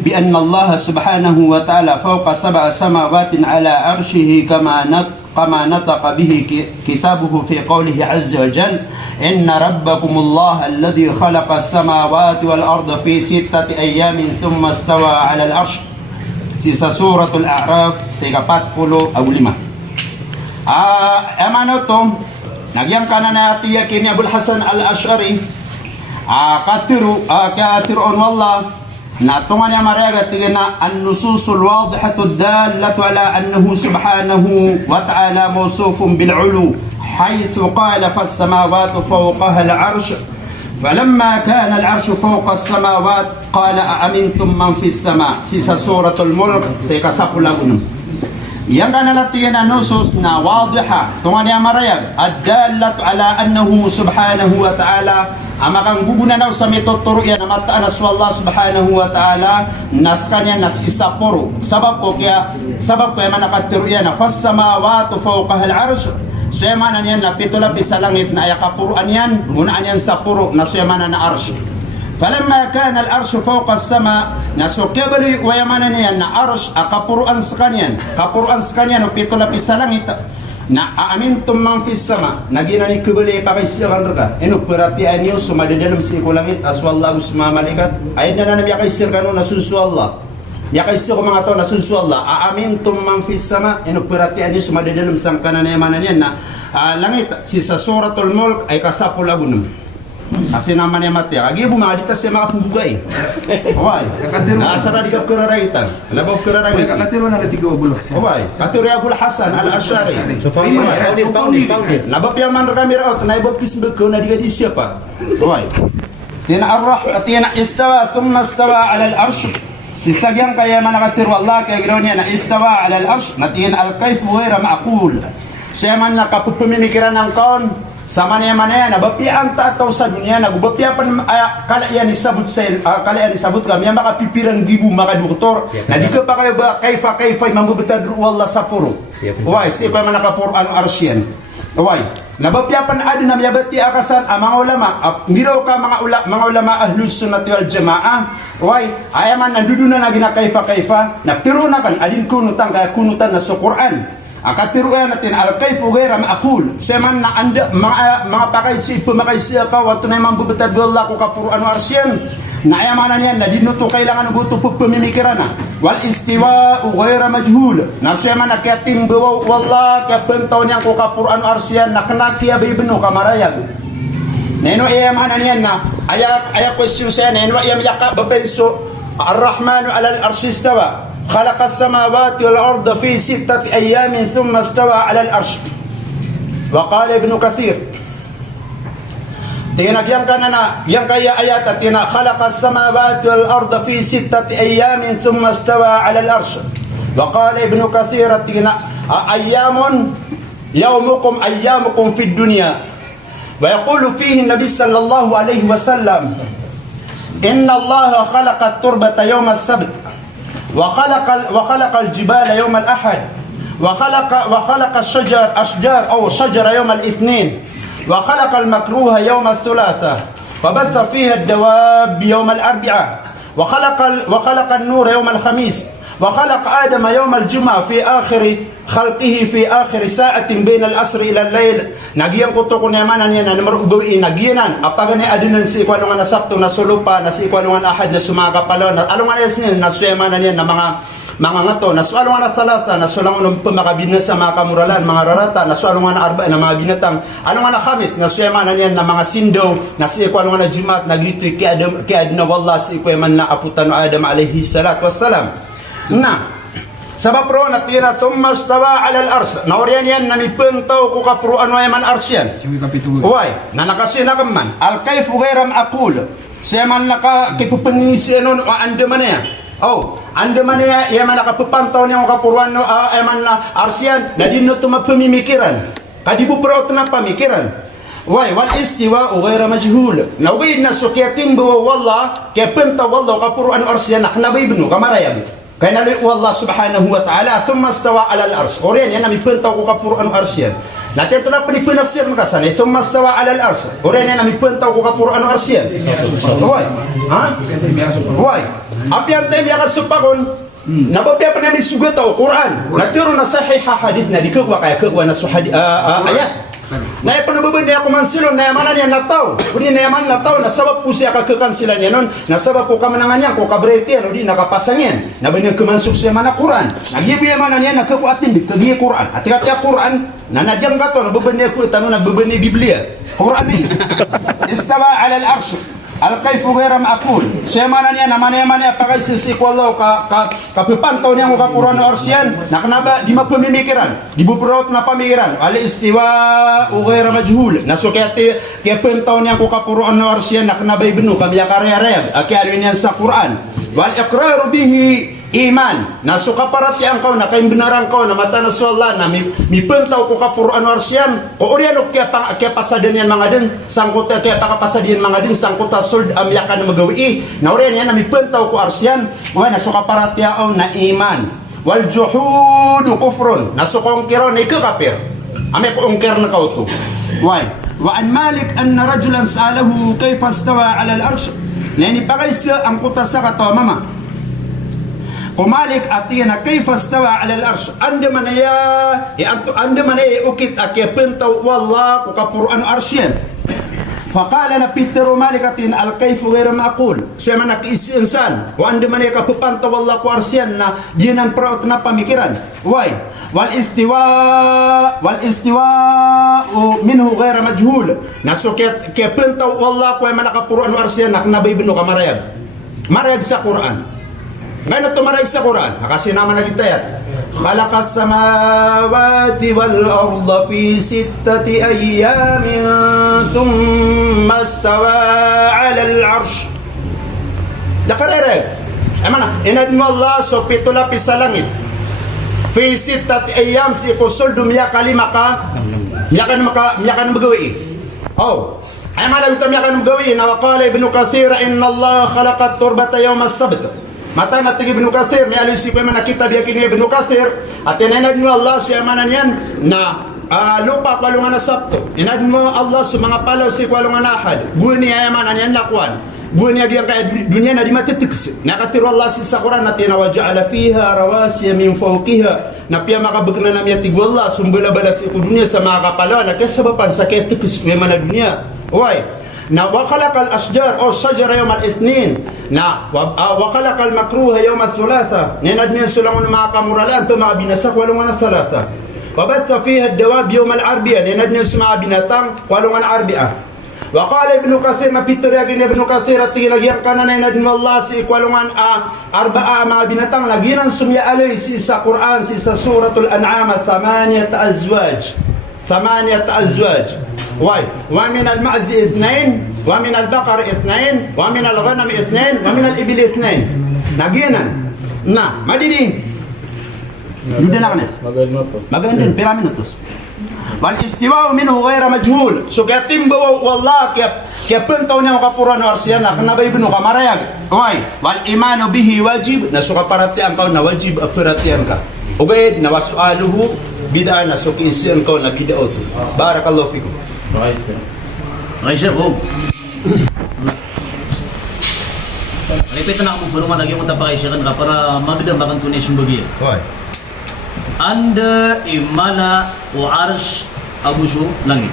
بأن الله سبحانه وتعالى فوق 7 سماوات على عرشه كما نطق به كتابه في قوله عز وجل إن ربكم الله الذي خلق السماوات والأرض في 6 أيام ثم استوى على العرش سيسا سورة الأعراف سيكا 40 أو 5 emano to nagyang kana na tiya kini Abul Hasan Al-Ash'ari katiru on wallah نعطونا يا مريغا تينا النصوص الواضحة الدالة على أنه سبحانه وتعالى موصوف بالعلو حيث قال فالسماوات فوقها العرش فلما كان العرش فوق السماوات قال أأمنتم من في السماء سيسا سورة الملك سيكسف لكم yang kana natin na nusus na wadiha tunga niya marayag ad-dalat ala annahu subhanahu wa ta'ala amakang gugunaw sa mituturo yan na mataan na Allah subhanahu wa ta'ala nas kanya nas isapuro sabab ko kaya manakatiro yan na fas samawatu fawqaha al-arsh suyamanan yan na pitulapis sa langit na ayakapuruan yan unaan yan sa puro na suyamanan na arsh فلما كان الأرش فوق السماء نسوكبلي ويمانني أن أرش أكبرؤان سكانيان وبيطلع بسلامي na amintum man fis sama nagina ni kubuli pakisiran reka eno berarti anyo sumada dalam si kulangit aswallahu suma malaikat ay na nabi akaisir kanu nasunsu Allah ya kaisir ko mga to nasunsu Allah amintum man fis sama eno berarti anyo sumada dalam sang kanan manan yan na langit si sa suratul mulk ay kasapul abunum kasi naman yung mati, agi bumadita siya mga pubugay. Away, nasa na digap kuraraitan, nabaw kuraraitan. Katiro na natigaw bulo. Away, katiro ya Abul Hasan al-Ash'ari. So, founded. Nabap yung man kami raot, naibap kisbeg ko na digadi siya pa. Away. Tina istawa, thumma istawa ala al-arsh. Sisagyang kaya man nakatiro Allah, kaya ginawa niya na istawa ala al-arsh, natin al-kayf huwera ma'akul. Siya man nakapupumimikiran ng kaon, sama niya man yan, nabapian tataw sa dunia, nagubapian kala yan isabot kami, yan makapipirang gibu, mga doktor, na di ka pa kayo ba, kayfa, mambubutad Allah sa puro. Uway, siya pa man nakapuro, ano arsyan. Uway, nabapian adi na miyabati akasan, mga ulama, miraw ka mga ulama ahlus sunnati wal jamaah, uway, ayaman, nandudo na nagina kayfa, na pero na kan, adin kunutan, kaya kunutan na sa Quran. Akatiruan natin al-kayfu ghayra ma'qul seman na anda mga pakaisip pumakaisip ka wato na mambubutad Allah ko kapuruan arsyan na ayamanan yan na dinuto kailangan gusto pumimikiran na wal istiwa ghayra majhul na seman na katim bawa wallah kapentaw niya ko kapuruan arsyan na kanakiya bibno kamarayag neno ayamanan yan na aya question sa neno ayam yaka babenso ar-rahmanu ala al-arshi istawa خلق السماوات والأرض في 6 أيام ثم استوى على الأرش وقال ابن كثير تينا yang kaya ayat tina خلق السماوات والأرض في 6 أيام ثم استوى على الأرش وقال ابن كثير تينا أيامكم في الدنيا ويقول فيه النبي صلى الله عليه وسلم إن الله خلق التربة يوم السبت وخلق الجبال يوم الأحد وخلق الشجر يوم الاثنين وخلق المكروه يوم الثلاثاء وبث فيها الدواب يوم الأربعاء وخلق النور يوم الخميس وخلق آدم يوم الجمعة في آخر خلقه في آخر ساعة بين العصر إلى الليل نجيان كتوكو نيمانا نينا نمرقبوئي نجيانا أبتغني أدنان سيكوانو نسبتو نسلوبا نسيكوانو أحد نسماغا palon alungan yasin nasuyamanan yan na mga ngato nasualungan na thalatha nasualungan ng pumakabinas sa mga kamuralan mga rarata nasualungan na arba na mga binatang alungan na khamis nasuyamanan yan na mga sindo nasikwalungan na jumat nagitoy kay adna wallah sikwaman na aputan no Adam alayhi salatu wassalam na sabab ro natira thumma stawa ala al-ars nawriyan yan na mipentaw ko kapruan wa man arsyan uway na nakasinagamman al-kayfu ghayra ma'qul siya man naka kipupanisi ano anda man ya anda man ya man nakapupantaw niya kapuruan no man na arsyan na din no tumapamimikiran kadibu pro na pamikiran wal istiwa ghayra majhul nawid na sukyatin bawa wallah kipenta wallah kapuruan arsyan naknabay ibnu kamarayag kaya nali Allah subhanahu wa ta'ala thumma stawa ala al-ars oriyan yan namipentaw ko kapuruan arsyan natin ito na pinipinafsir makasan thumma stawa ala al-ars oriyan yan namipentaw ko kapuruan arsyan huway huway apian tayo mga supakon nabapya pa namin sugataw Quran natiro na sahih hadith na di kagwa kaya kagwa na ayat na yung panababay niya kumansilon na yamanan niya nataw kuni na yaman nataw na sabab po siya kakansilan niya nun na sabab po kamanangan niya kung kabrete yan o di nakapasang yan na ba niya kumansuk siya man na Quran nagibu yamanan niya nagkakuatin kagiya Quran at kaya Quran na nadyang gato nababay niya ko tanong nababay niya Biblia Quran niya istawa ala al-arsh Al-kayfu ghayra ma'qul. Semana niya namanya apakah sisi wallahu kapipantaw niya mo kapuran no arsian nakanaba di mapamimikiran di buprot na pamikiran al-istiwa ghayra majhul nasukati kaya pantaw niya ko kapuran no arsian nakanaba ibnu kami yakarayarayag aki alin yan sa Quran wal iqraru bihi iman nasuka parati ang kau na kay benaran kau na mata na Allah na mi pantaw ko kapuran no arsian ko orian kaya pasadan yan mga din sangkota kaya pakapasadian mga din sangkota sold yakan na magawi na orian yan na mi pantaw ko arsian wala nasuka parati ang na iman wal juhud kufrun nasukong kiron na ikakapir ame ko ungkir na kau to why wa an malik anna rajulan sa'alahu kayfa istawa ala al-arsh nani pagaysa ang kutasa ka to mama Kumalik atina kayfa istawa ala al-arsh anda manaya ukit akya pentaw wallah ko kapuran arsyan faqala na Peter Malik atin al-kayfu ghayra ma'qul so man nakisi insan wa anda manaya kapupantaw wallah ko arsyan na dinan praot na pamikiran why wal istiwa minhu ghayra majhul nasukit kaya pentaw wallah ko man nakapuran arsyan naknabay bino ka marayag sa Quran. Ngayon ito maray sa Quran, kasi naman nagitayat. Khalakas samawati wal arda fi sittati ayyamin thumma istawa ala al-arsh. Nakarereg. Emana, inad mo Allah so pitula sa langit. Fi sittati ayyam si kusul dumya kalimaka miyakan magawi. Oh. Ay malagot miyakan magawi na waqala Ibn Kathir inna Allah khalaqa turbata yawm as-sabt. Mata na tigi Ibn Kathir, may alusi ko yung nakita biya kini Ibn Kathir, at inanad mo Allah siya manan yan na lupa kwalungan na sabto. Inanad mo Allah sa mga palaw si kwalungan ahad. Buwan niya yamanan yan lakwan. Buwan niya diyan kaya dunya na di matitiks. Nakatiro Allah si sa Quran na tinawaja'ala fiha rawasiya min fawqiha. Na piya makabagna na miya tigwallah, sumbala balas iku dunya sa mga kapalaw. Na kaya sabapan sa kaya tiks ko yung mana dunya. Why? Na wakalakal asjar o sajara yawm al-ithnin na wakalakal makruha yawm al-thulatha ninad niya sulang mga kamuralan ito mga binasak walungan al-thalatha wabatha fiha ad-dawab yawm al-arbiya ninad niya mga binatang walungan al-arbiya waqala Ibn Kathir na pitoriyagin Ibn Kathir at tilagyan ka na ninad niya Allah si walungan arbaa mga binatang laginan sumya alay si sa Quran si sa suratul An'am 8 أزواج واي ومن المعز 2 ومن البقر 2 ومن الغنم 2 ومن الإبل 2 نجينا مدينين magandang piraminos والاستواء منه غير مجهول so kaya timbaw wallah kaya puntaw niya kapuran arsiyan na kanabay bino kamarayag why wal imanu bihi wajib na so kaparatian ka na wajib aparatian ka ubayd na wasualuhu bid'a na so kinsiyan ka na bid'a to barakallahu fikum Ay sir, oh. Repeat na ako pero lagi mo tapakay siya kan para mabidang bakang tunis yung bagiya. Why? Anda imala wa arsh abusu langit.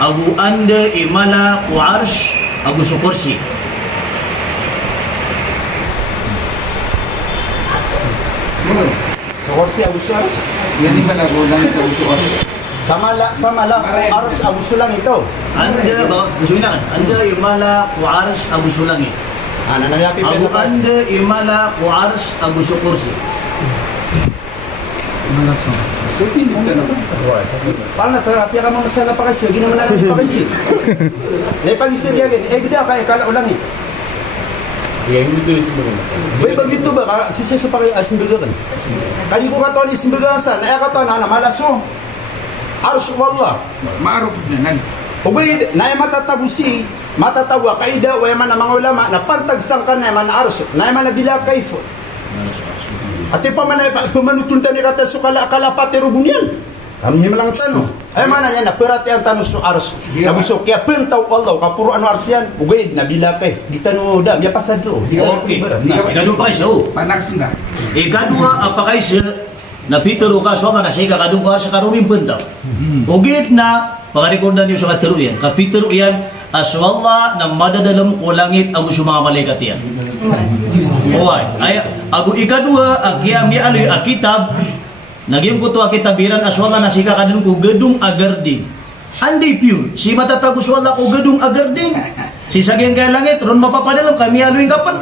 Abu anda imala wa arsh abusu kursi. Sa kursi abusu arsh? Yan din ba na langit na usukas? Sama la arsh abusu lang ito. Anda ba? Gusuin na kan? Anda imala wa arsh abusu langit. Nangyapin Abu anda imala wa arsh abusu kursi. Sutin mo na naman. Paano terapi ka mamasala pa kasi? Ginawa na lang pa kasi. Pag-isip yan, bida kaya kala ko lang eh. Boy, bagito ba? Sisa sa paki asimbigaran. Kani ko kato ni simbigaran sa, naya kato na malaso. Arsh wallah. Maaruf na nan. Ubay, naya matatabusi, matatawa, kaida, wayaman na mga ulama, na pantagsang ka naman na arsh, naya man na bila kaifo. At pamanutun ni kata so kalapati rubunyan. Kami lang tanong. Ay mana yan na perati ang tanong so arsh. Nabusok kaya pentaw Allah kapuro ano arsyan. Ugay na bila kay. Di tanong dam ya pasado. Okay. Ikadua pa siya. Panaksin na. Ikadua apa kay siya na pitero ka so nga siya kadua sa karuming pentaw. Ugit na pagrekordan niyo sa katero yan. Kapitero yan aswallah na madadalam ko langit ang mga malaikat yan. Oy, ay ago ikadua akyam ya ali akitab naging ko to akitabiran aswala na sika kadun ko gedung agarding. Andi pure si matatagos wala ko gedung agarding. Si saging kay langit, ron mapapadalam kami aluing kapan.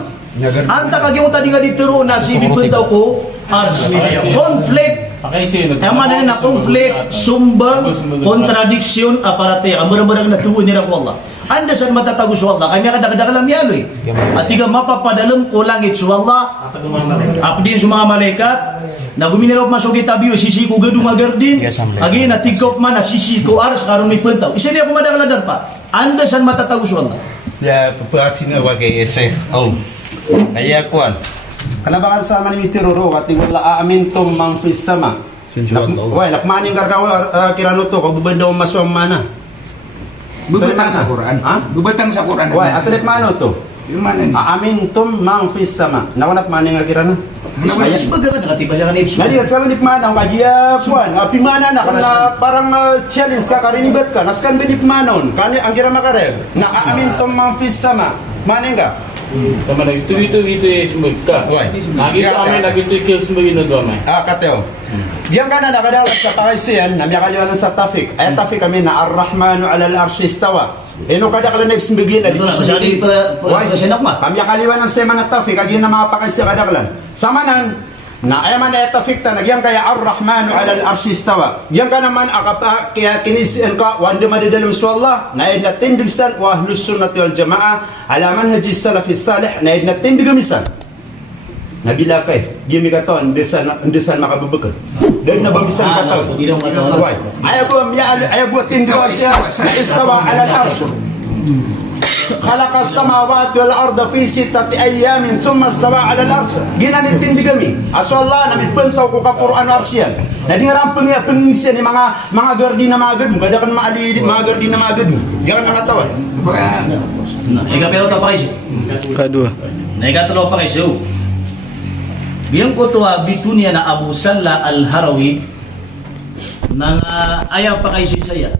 Anta kagi mo tadi nga dituro na si bibentaw ko ars. Conflict. Eman na konflik, sumbang, kontradiksyon, aparate. Ang marang-marang natuwa nila ko Allah. Anda saan matatago sa Allah? Kami kadang-kadang yaloy. At tiga mapapadalam ko langit sa Allah. Apdi sa mga malaikat. Na guminirap masuk tabiyo, sisi ko gadung agardin. Agi na tigkop man na sisi ko ars karon may pentaw. Isa niya kumadakaladar pa. Anda saan matatago sa Allah? Ya, pupasi na wagay SF. Oh. Kaya kuan. Kanabangan sa man ni tiruro at wala aamin tong mang fis sama. Wai, nakmaning gargawa kirano to kag bubandaw maswam mana. Bubatan sa Quran. Ha? Bubatan sa Quran. Wai, atlet mano to? Yung mana ni? Aamin tum mang fis sama. Nawanap maning kirano. Ayas baga nakatiba siya kanip. Nali sa manip mana ang kagiya kuan. Api mana na kana parang challenge ka karinibat ka. Naskan benip manon. Kani ang gira makareg. Na aamin tum mang fis sama. Manenga. Sama na itu semua. Lagi kami lagi itu kill semua ginagawa may. Kateo. Diyan ka na nakadalat sa pakisiyan na miyakaliwanan sa tafik. Ay tafik kami na Ar-Rahmanu ala al-Arshi istawa. Ino kada kala nebs mbigin na dito. Masali pa sinak ma. Pamiyakaliwanan sa mga tafik agin na mga pakisiya kadaklan. Samanan na ayaman na tafik ta nagyan kaya Ar-Rahmanu ala al-Arshi istawa. Yan ka naman akapa kaya kinisian ka wanda madadalam sa Allah na idna tindigsan wa ahlus sunnati wal jamaa ala manhaji salafis salih na idna tindigamisan. Nabila kay gimi ka to andesan makabubukod dan nababisan ka to ayaw buat tindiwa siya na istawa ala al-arsh khalaqa as-samawati wal arda fi 6 ayamin thumma istawa ala al-arsh ginanitin digami aso Allah na mipuntaw ko ka Quran arsyan na di nga pengisian ni mga gardi na mga gadung kada kan maali mga gardi na mga gadung garan nga tawan Ika pero ta pa kayo. Kedua. Ika tulo pa kayo. Biyang ko to bitunia na Abu Salla al-Harawi na ayaw pa kayo saya.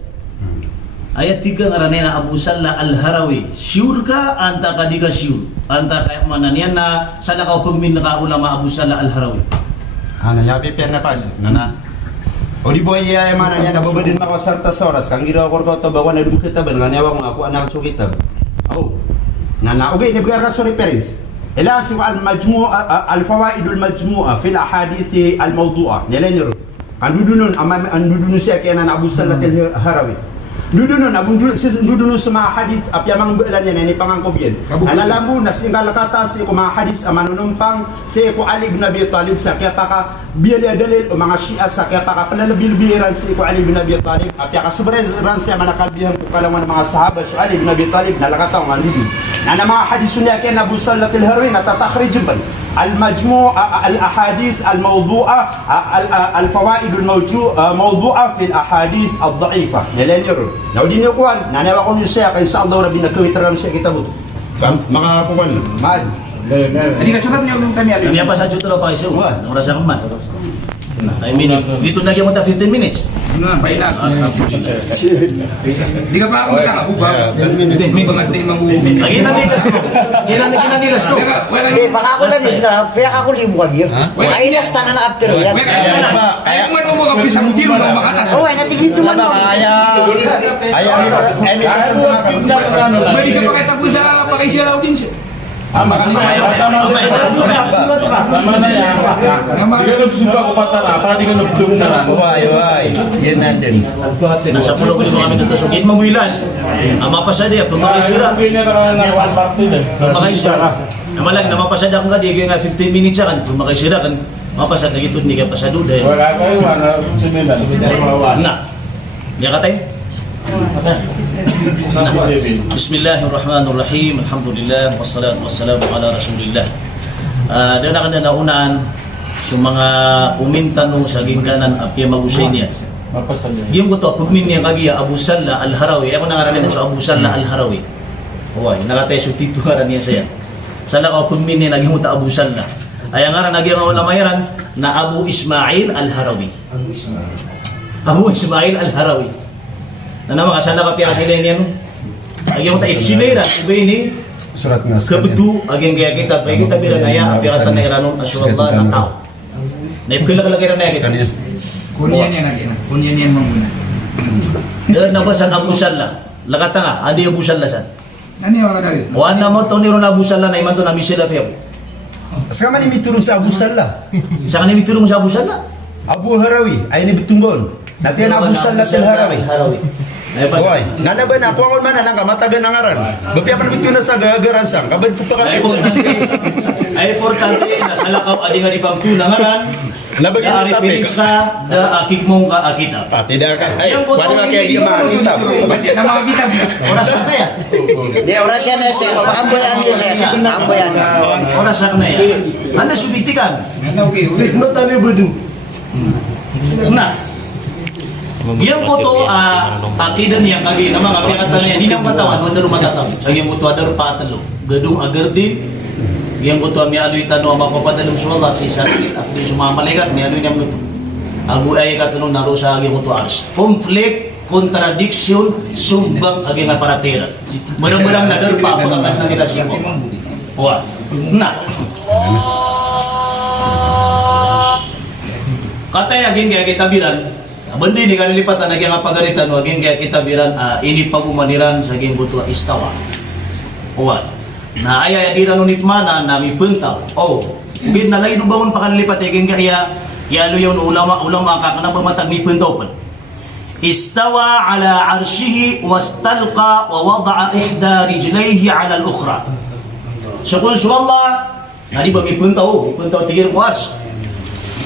Ayat 3 ngaranay na Abu Salla al-Harawi. Sure ka? Anta ka di ka sure. Anta kaya mananian na sa lakaw pagmin nakaulama Abu Salla al-Harawi. Ano yabi perna pas nana. O di boy ya mana niya nababadin mako sarta soras kang giro ko to bawa na dum kita ben nganewa ko ako anak su kita. Oh. Nana oge ni bigara sorry parents. الاسم المجموعه الفوائد المجموعه في الاحاديث الموضوعه نلنير اندودون امام اندودون سيكنا ابو سلة الهروي dudunun abung dudunun sama hadis api amang belannya ini pangangkobian ala lambu nasinggal kata si kuma hadis amanunumpang si ku Ali bin Abi Talib sakya paka biya dalil o mga Shia sakya paka panalabil-biran si ku Ali bin Abi Talib api aka sobreran siya manakalbihan ku kalangan mga sahabat si Ali bin Abi Talib nalakataw nga dudun na mga hadis niya kaya Abu Salat al-Harwi natatakhrij ban المجموع الأحاديث الموضوعة الفوائد الموضوعة في الأحاديث الضعيفة نلين يرون لو دين يقوان نانا وقوم يسيق إن شاء الله ربنا كوي ترام سيء كتابه mga kuwan maad Hindi ka sukat niya ulit kami. Kami apa saja tuh Pak Isu, wah, ngerasa keman. I mean, itu lagi mau 15 minutes. Nah, baiklah. Hindi ka pa ako magkakabuba. May bangat na yung mga Lagi na nilas to. Gila nilas to. Hindi, baka ako lang din na, kaya ako limu ka niyo. Ay, last na na after yan. Kaya kung ano mo kapisa mo tiro ng makatas. Oo, ay natigito man mo. Hindi ka pa kita po sa pakisiraw din siya. Sama na yan. Di ka nagsuba ko patara, para di ka nagsuba. Why, yan natin Nasa pulo ko kami dito. So, gate mawilas. Mapasada, pumakisira. Pumakisira. Namalang, namapasada ko nga, di ka nga 15 minutes kan. Pumakisira kan. Mapasada gitu, hindi ka pasado dahil. Wala kayo, sumilan. Nah, niya ka tayo? Bismillahirrahmanirrahim. Alhamdulillah wassalatu wassalamu ala Rasulillah. Dan akan naunaan sa mga umintano sa ginkanan apya magusay niya. Yung ko to pagmin niya kagiya Abu Salla al-Harawi. Ako nangaran sa Abu Salla al-Harawi. Hoy, nakatay su tituharan niya saya. Sala ko pagmin niya naging Abu Salla. Ay ang ngaran naging ulamayan na Abu Ismail al-Harawi. Abu Ismail al-Harawi. Na makasala ka piya sila niyan. Agyan ta ifsilera ubay ni surat nas kabutu agyan kaya kita pay kita bira naya apya kata na iranon asyallah na tao. Na ipkila lagi ra naya. Kunyan yan lagi. Kunyan yan muna. Dan nabasan Abu Salla. Lakata nga adi Abu Salla san. Nani yung mga dali? Wan na mo to ni ron Abu Salla na iman to na misila fiyaw. Sekarang ini turun sa Abu Salah. Sa kanimi turong sa Abu Salla. Abu Harawi, ay ni betunggon. Nanti na Abu Salah tel Harawi. Hoy, nana ba na ako man nang kamatagan ng aran. Bapya pa nabitu na sa gagaran sang. Kabad ko pa Ay importante na sa lakaw adi nga di pagkyu nangaran. Labag Na ari feelings ka, da akik mong ka akita. tidak kan. Ay, Yang botong wala kaya di ini man kita. Yan ang mga kitab. Oras na ya. Di oras yan eh, sir. Pakamboyan niyo, sir. Pakamboyan niyo. Oras na ya. Anda subitikan. Ano, okay. No tayo budin. Nah, yang foto akidan yang kagi nama ngapi kata niya hindi nang katawan wala rumatataw. Sa yang foto adar patalo. Gedung agar din yang foto mi aloy tano ama papadalong suwala si sakit at di sumamalekat ni aloy niya muto. Agu ay katulong naro sa agi foto ars. Conflict, contradiction, sumbang agi nga paratera. Barang-barang nadar pa pagkakas na nila siya. Wah. Nah. Katay aging kaya kita bilan, bandi ni kalilipatan aging pagalitan aging kaya kita bilan ini pagumaniran sa aging buto istawa. Uwan. Na ay adiran unit mana na mipuntaw. Oh, bid na lay dubangon pakalilipat aging kaya yalo yon ulama kakana pamatag mipuntaw pa. Istawa ala arshihi wastalqa wa wada'a ihda rijlayhi ala al-ukhra. So kung suwalla, nari ba mipuntaw tigir ko ars.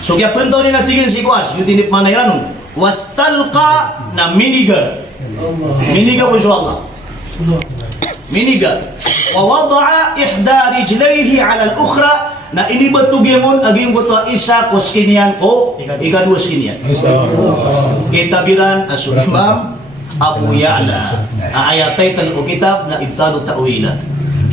So kaya punto ni natigin si Kuas, yung tinip manayran wastalqa na miniga. Miniga po Allah. Miniga. Wa wada'a ihda rijlayhi ala al-ukhra na inibatugimon aging buto isa kuskinian o ikadua skinian. Kitabiran as-Imam Abu Ya'la. Ayatay talo kitab na ibtalo ta'wila.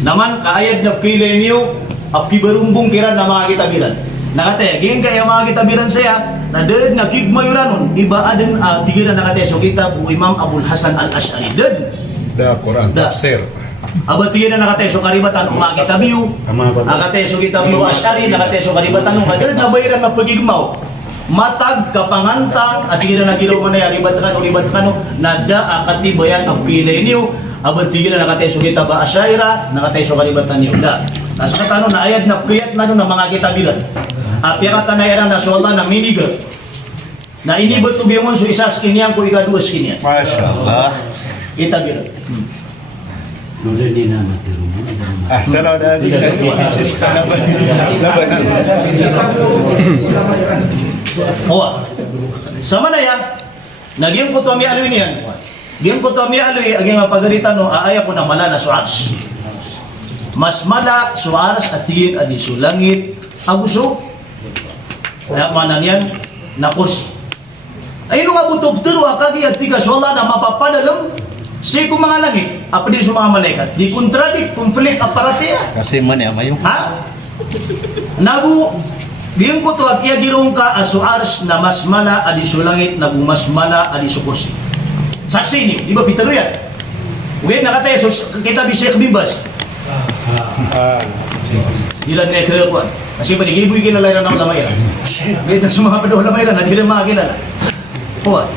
Naman kaayad na pilay niyo apibarumbong kiran na mga kitabiran. Nakate, gin kaya mga kitabiran saya, na dad nga kigmayuranon, iba adin tigiran nakate so kitab o Imam Abul Hasan al-Ash'ari. Dad. Da Quran tafsir. Aba tigiran nakate so karibatan o mga kitabiyo. Nakate so kitabiyo Ash'ari, nakate so karibatan o dad na bayiran na pagigmaw. Matag kapangantang at tigiran na gilaw man ay ribat ka na da akatibayan ang pilay niyo. Aba tigiran nakate so kitab Ash'ira, nakate so karibatan niyo. Da. As katano na ayad na kuyat na ng mga kitabiran. At yakata na yaran na suwala na miniga na inibot to gayong so isas kinyan ko ikadua kinyan. Masya Allah. Kitabiran. Sana dah cista laban. Oh. Sama na yan. Naging ko to mi aloy niyan. Gim ko to mi aloy aging pagaritan no aaya ko na mala na suars. Mas mala suars at tigil adi sulangit aguso. Kaya manan yan na kursi. Ay nung abutob tero akagi at tigas wala na mapapadalam si kung mga langit apadi sa mga malaikat di kontradik konflik aparatea. Kasi man ya mayo. Ha? Nagu diyan ko to at iya girong ka asuars na mas mala adi sulangit nagu mas mala adi sa kursi. Saksi ni, di ba Peter yan? Okay, nakataya so kita bi Sheikh Bimbas. Dilan na ikakuan. Kasi pa nigiboy kinalairan ng lamayran. Ngayon na sumahabad o lamayran, hindi rin mga kinala. Huwag.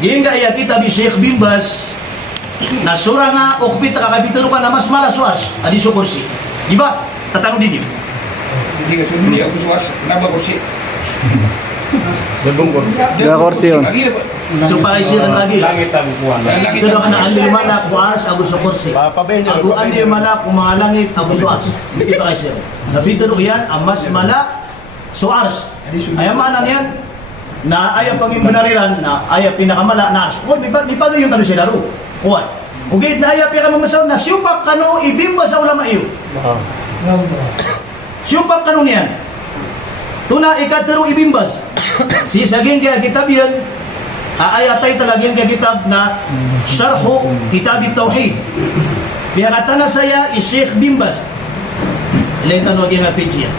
Ngayon kaya kita bi Sheikh Bimbas na sura nga o kupit kakabitaro ka na mas malaswas adi so kursi. Di ba? Tatanong din yun. Hindi ka sundi ako suwas. Naba kursi. Bagong kursi. Dua kursi yun. So paisiran lagi. Langit ang kuwan. Ito na ka na ang limana kuwas ako sa kursi. Ako ang limana kumanga langit ako suwas. Hindi pa kaisiran. Nabitaro yan ang mas mala suwas. Ayamanan yan. Na ayaw pangimbanariran na ayaw pinakamala na ars. O, di pa yung tanong sila ro. Uwan. Okay, na ayaw pinakamasaw na siyupak kano ibimba sa ulama iyo. Siyupak kano niyan. Tuna ikatero ibimbas. Si saging kaya kitab yan, aayatay talagyan kaya kitab na Syarhu Kitab Tauhid. Biya katana saya Sheikh Bimbas. Ilan tanong yung page yan.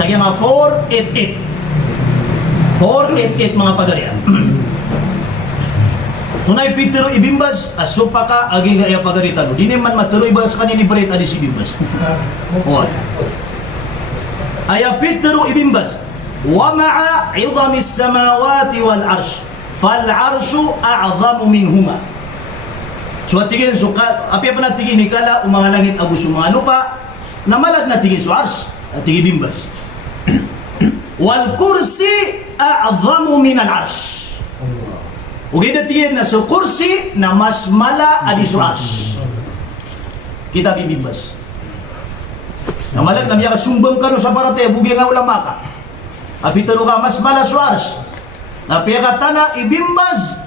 Saging mga 488. 488 mga pagarya. Tunay Pitero ibimbas asupa ka aging nga pagaritan. Di naman matuloy ba sa kanila liberate adi si ibimbas. Oh. Aya Pitero ibimbas wa ma'a 'idhamis samawati wal arsh Fal-arshu a'zamu minhuma. So tingin so api apa na tingin ni kala mga langit abus mga lupa namalad na tingin so ars at tingin bimbas. Wal kursi a'zamu min al-arsh. Ugay na tingin na so kursi na mas mala adi so ars. Kita bibimbas. Namalad na miya kasumbang ka no sa parate bugi nga ulama ka. Api taro ka mas mala so ars. Napiyakatana ibimbas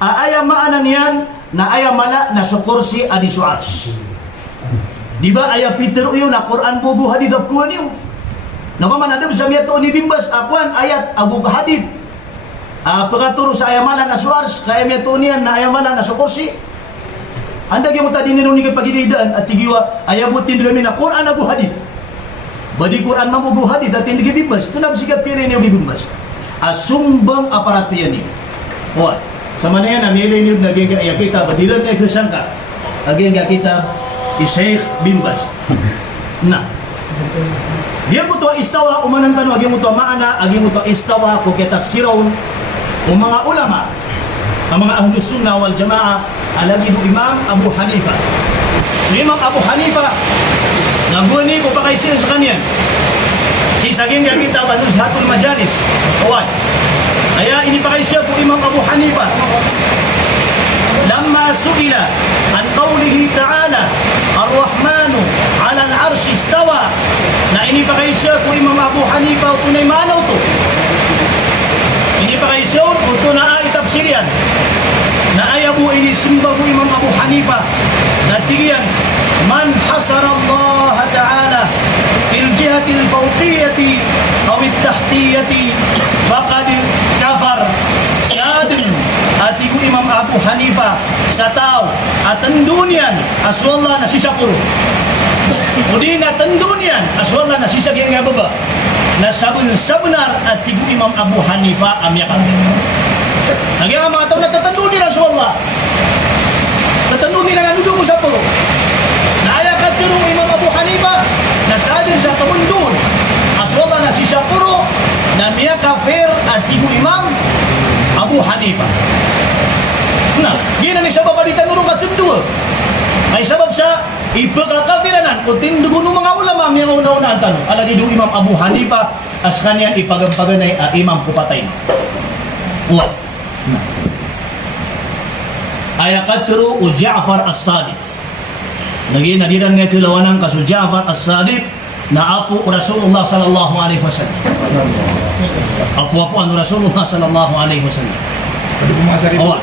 aaya maanan yan na aya mala na sa kursi adi so ars. Di ba aya Peter yun na Quran bubu hadith of kuwan yun. Namamanadam sa miya to ni bimbas akuan ayat abu hadith. Pagkaturo sa aya mala na so ars kaya miya to niyan na aya mala na sa kursi. Anda gyud tadi nino ni pagididaan at tigiwa ayabutin kami na Quran abu hadith. Badi Quran mabubu hadith at hindi bimbas. Tunab sigat pili niyo bimbas. Asumbang aparatiyan niyo. What? Sama na yan, amilay niyo naging kaya kita, badilan na ikasangka. Aging kaya kita, Sheikh Bimbas. Na. Dia mo to istawa, umanan tanong, aging mo to maana, aging mo to istawa, kung kita siraw, o mga ulama, ang mga ahlus sunnah wal jamaa, alagi mo Imam Abu Hanifa. So Imam Abu Hanifa, naguni ko pa kayo sila sa kanya. Sisagin kaya kita, banuzhatul majalis. Kawai. Kaya ini pakai siya po Imam Abu Hanifa. Lamma su'ila an qawlihi ta'ala Ar-Rahmanu 'ala al-'arshi istawa. Na ini pakai siya po Imam Abu Hanifa tunay manaw to. Ini pakai siya po na itafsirian. Na ayabu ini simba po Imam Abu Hanifa. Na tigiyan man hasara Allah ta'ala fil jihati al-fawqiyati aw at-tahtiyati faqad kafar. Sadin atiku Imam Abu Hanifa sa tao at tandunian aswallah na sisapuro. Udi na tandunian aswallah na sisagyan nga baba. Na sabun-sabunar atiku Imam Abu Hanifa amya kafir. Nagyang mga tao nagtatandunian aswallah. Tatandunian ang anudo mo sa puro. Naya katurong Imam Abu Hanifa na sadin sa tamundun aswallah na sisapuro na miya kafir atiku Imam Abu Hanifa. Nah, gina ni sabab di tanurong katundua. Ay sabab sa ipagkakafiranan o tindugo ng mga ulama ang una-una ang tanong. Alagi do Imam Abu Hanifa as kanyan ipagampaganay imam kupatay. Uwa. Ayakatro o Ja'far as-Sadiq. Lagi nadiran nga kilawanan kaso Ja'far as-Sadiq na apo Rasulullah sallallahu alaihi wasallam. Apo ano Rasulullah sallallahu alaihi wasallam. Pwede pumasa rin. Awa.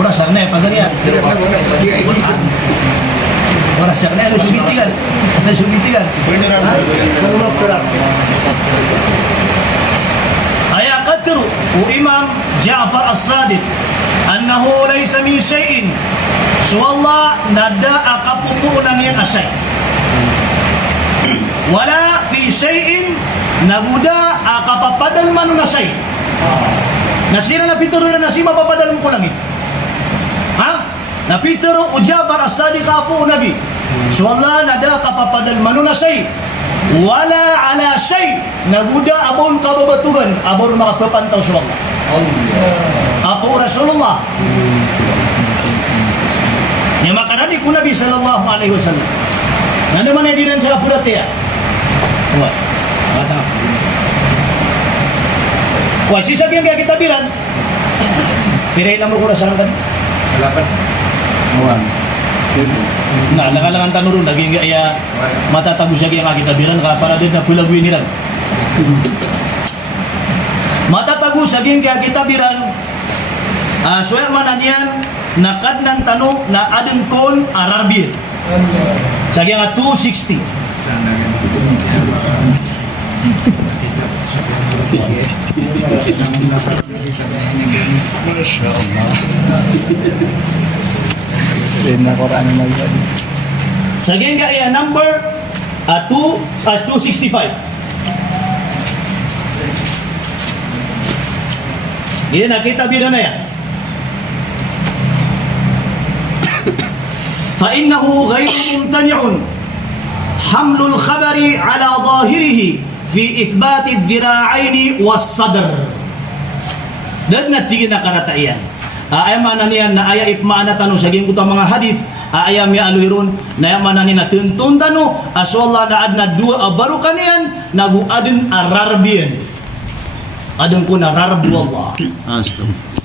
Ora sarna pagarian. Ora sarna lu sugitigan. Lu sugitigan. Aya qadru Imam Ja'far as-Sadiq annahu laysa min shay'in. So Allah nada akapupo nang yan asay. Wala fi shay'in naguda akapapadal man nasay. Nasira na pituro na nasi mapapadal mo ko langit. Ha? Na pituro o Ja'far as-Sadiq apo nabi. So Allah nada kapapadal man nasay. Wala ala shay naguda abon kababatugan abon makapapantaw sa Allah. Apo Rasulullah. Yang makarani ku Nabi sallallahu alaihi wasallam. Nanda mana dinan sa purat ya? Wah. Kata. Wah, sisa yang kita bilang. Pira ilang mo sarang tadi? 8. Nah, langan-langan tanurun daging ya matatabu siya yang kita bilang para din na pulaguin nilan. Matatabu siya yang kita bilang suwer manan yan nakad ng tanong na adeng kon ararbir. Sige nga 260. Sige nga iya number 265. Yan nakita bira na yan. فإنه غير ممتنع حمل الخبر على ظاهره في إثبات الذراعين والصدر. Dan natigin na karatayan. Ay mana niyan na aya ipmaana tanong sa ging kutang mga hadith. Ayam ya aluirun na mana ni na tuntun tano aswalla na adna dua baru kanian nagu adin ararbian. Adun ko na rarbu Allah.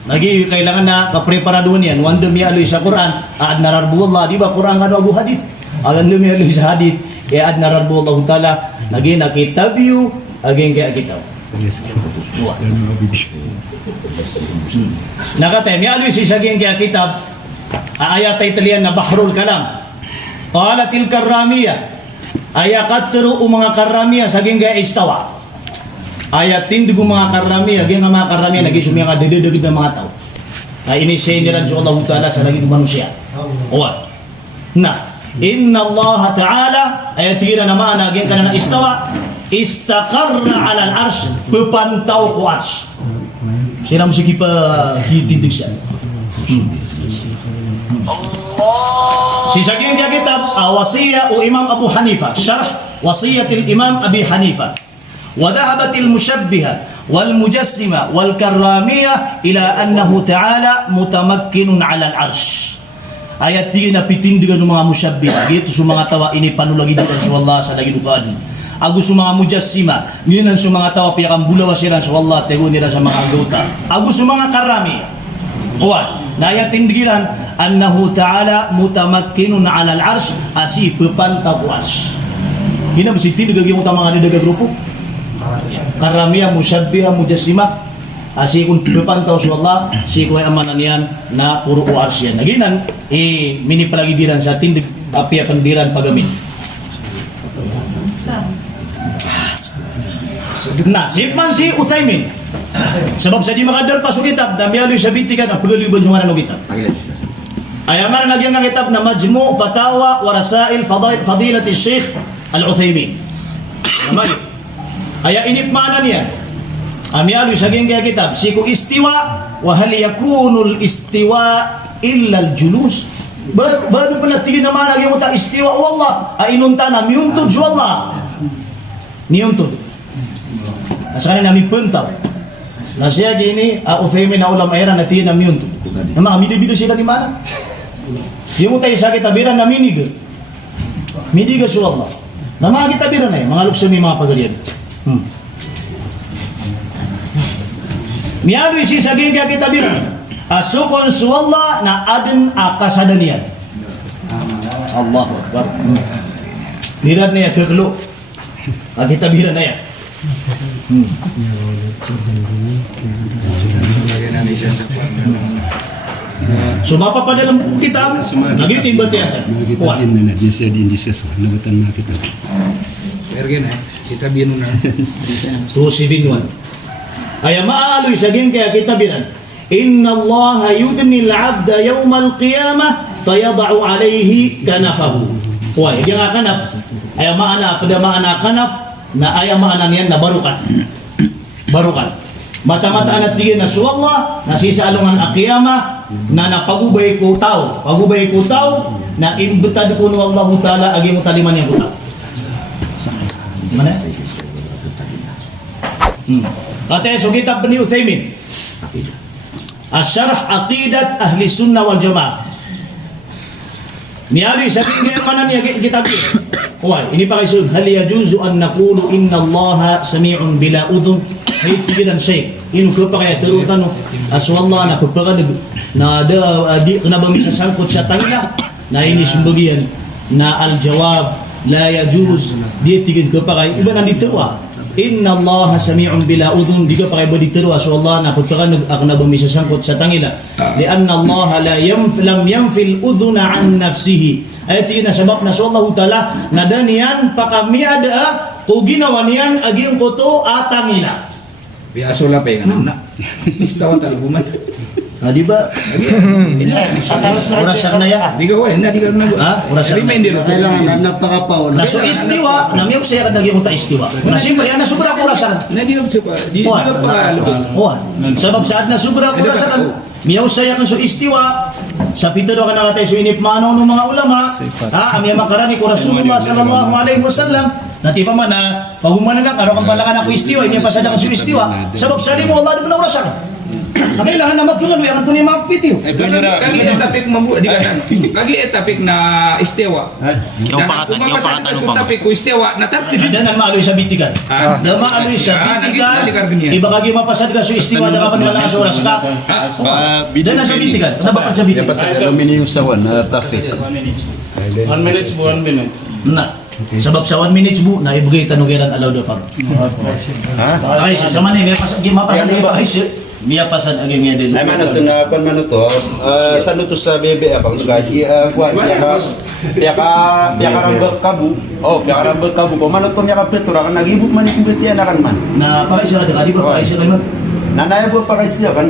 Lagi kailangan na kapreparaduhan yan. Wanda mi aluy sa Quran. Ad na rarbu Allah. Di ba Quran nga agu hadith? Alam mi aluy sa hadith. Kaya ad na rarbu Allah ta'ala. Lagi nakitabiyo. Aging kaya kitaw. Nakatay, mi aluy si saging kaya kitab. Ayat Italian na Bahrul Kalam. Qala tilka ramiyah. Ayakatru mga karamiyah saging kaya istawa. Ayat tindigo mga karamiyah, aging mga karamiyah nagisumi nga dididugid ng mga tao. Ay inisay nila sa Allah Ta'ala sa naging manusia. Owa. Na, inna Allah Ta'ala ayat tira naman aging ka na istawa. Istaqarra ala al-arsh, pepantaw ko arsh. Siram sige pa kitindig siya. Si saging dia kitab Wasiyah Imam Abu Hanifa, Syarh Wasiyatil Imam Abi Hanifa. Wa dhahabatil musyabbihah wal mujassima wal karramiyah ila annahu ta'ala mutamakkinun 'ala al-'arsh. Ayat ini na pitindigan ng mga musyabbihah. Gitu sa mga tawa ini panulagi doon sa Allah sa lagi dukaan. Agus sa mga mujassima, nginan sa mga tawa piyakang bulawa sila sa Allah, tego nila sa mga anggota. Agus sa mga karami. Uwan, na ayat tindigan, annahu ta'ala mutamakkinun 'ala al-'arsh, asi pepanta ku arsh. Hina mesti tindigan yung mga nidaga grupo. Karamiya, musyabbiha, mujassima, asi kung pepanta sa Allah, si kuya amanan yan na puro ku arsh yan. Naginan, mini palagi diran sa tindig api pandiran pagamin. Nah, sipan si Uthaymin. Sebab sa di makadal pa sa kitab, dami aloy sa bitikan ang pagaliban yung mga kitab. Ayaman na nagyang ang kitab na Majmu' Fatawa wa Rasail Fadilati Sheikh Al-Uthaymin. Naman, aya inip mana niya. Ami aloy sa gengga kitab, siku istiwa wa hal yakunul istiwa illa al-julus. Baru pa natigin naman ang yung istiwa wallah, ainunta na miuntod wallah. Miuntod. Sekarang kami puntaw. Na siya gini, Uthaymin na ulam ayran natin na miyunto. Na mga midibido sila ni mana? Yung mo tayo sakit tabiran na minig. Midiga su Allah. Na mga kitabiran na mga luksumi mga pagalian. Miyado isi saging kaya kitabiran. Asukon su Allah na adin akasadanian. Allahu Akbar. Nirad na ya kekelo. Kitabiran na ya. Sumapa pa dalam kitab, lagi timbal tiyan. Kuat. Na dia siya di indiskas nabatan na kita. Ergen kita binun na. So si Vinwan. Ay maaloy sa geng kaya kitabiran. Inna Allah yudni al-'abda yawm al-qiyamah fayada'u alayhi kanafahu. Kuat, dia nga kanaf. Ay maana pada maana kanaf na ay maana niyan na barukan. Barukan. Mata-mata anak tigil na suwallah, na sisalungan akiyama, na napagubay ko tao. Pagubay ko tao, na imbutad ko no Allah Ta'ala, agi mo taliman niya ko tao. Mana? Kata so kitab ni Uthaymin. Asyarah aqidat ahli sunnah wal jamaah. Niali sabi niya mana niya kitab ni. Wah, ini pakai sun. Hal yajuzu an naqulu inna Allah sami'un bila udhun. Ay pikiran say. Inu ko pa kaya terutan no. Aswallah na pagpakan na ada di kena bang sa sangkot sa tangina. Na ini sumbagian na al jawab la yajuz. Dia tigin ko pa kaya iba na diterwa. Inna Allah sami'un bila udhun. Di ko pa kaya ba diterwa aswallah na pagpakan akna bang sa sangkot sa tangina. Lianna Allah lam yanfil udhuna an nafsihi. Ayat ini sebab na Allah Ta'ala na danian pakami ada kung ginawa niyan aging koto atangila. Biaso la pa yung anak. Istawa taluguman. Di ba? Orasan na ya. Di ka na di ka na. Orasan na. Kailangan nagpakapaw. Naso istiwa, namiyok saya kadagi mo ta istiwa. Nasimple, yan nasubra ko orasan. Na di ka pa. Di ka pa lubog. Sabab saat nasubra ko orasan, miyaw saya kan so istiwa. Sa pitado ka nakatay so inip mano ng mga ulama. Amya makarani ko Rasulullah sallallahu alaihi wasallam. Nanti pa man na pagumana lang araw kang palakan ako istiwa, hindi pa sadang so istiwa. Sabab sa mo Allah na orasan. Kailangan na magtungan, may ang tunay mapiti. Kagi etapik mabuhat di kan. Kagi etapik na istewa. Kung mapasal ka sa tapik ko istewa, natartid. Ada na maaloy sa bitigan. Na maaloy sa bitigan. Iba kagi mapasad ka sa istiwa na kapan wala sa oras ka. Dan na sa bitigan. Ano ba sa bitigan? Minimum sa 1 traffic. 1 minute, 1 minute. Na. Sebab sa 1 minutes bu, na ibigay tanugiran alaw daw pag. Ay, sa man may mapasad ay bahis. Miya pasad aging nga din. Ay man ito na kon man ito. Sa nuto sa bebe apang gaji kuan piya ka rambut kabu. Oh, piya ka rambut kabu. Ko man ito miya ka petura kan nagibut man si betiya na kan man. Na pakay siya di ba pakay siya kan. Nanay po pakay siya kan.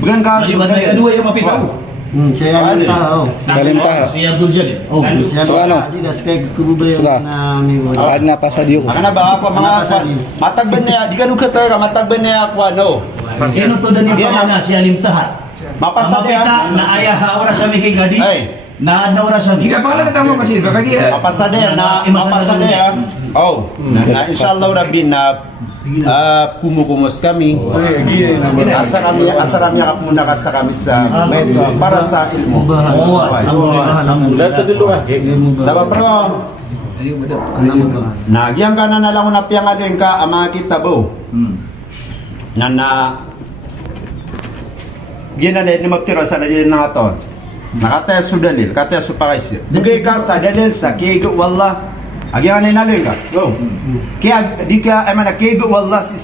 Bukan ka Di ba na dua yung mapitaw? Saya ang tao. Si Abdul Jalil. Oh, So ano? Kay kububayo na mi wala. na pasadiyo. Ana ba ako mga matagban niya, di ka nukat ka matagban niya ako ano. Sino to dan yung na si Alim Tahat? Mapasabi na ayah ora sa Miki Gadi. Na ada ora sa Di ka pangalan tama kasi kagi. Mapasada na oh na insyaallah rabbi na kumukumos kami. Asa kami muna ka sa kami sa medyo para sa ilmu. Sabab pro nagyang ka na lang na piyangalin ka ang mga kitabo. Na ginanay ni magtira sa dalil na ito. Nakataya su dalil, kataya su pakaisir. Bugay ka sa dalil sa kigo wallah. Agyan na nalin ka. Go. Kaya di ka ay man kigo wallah si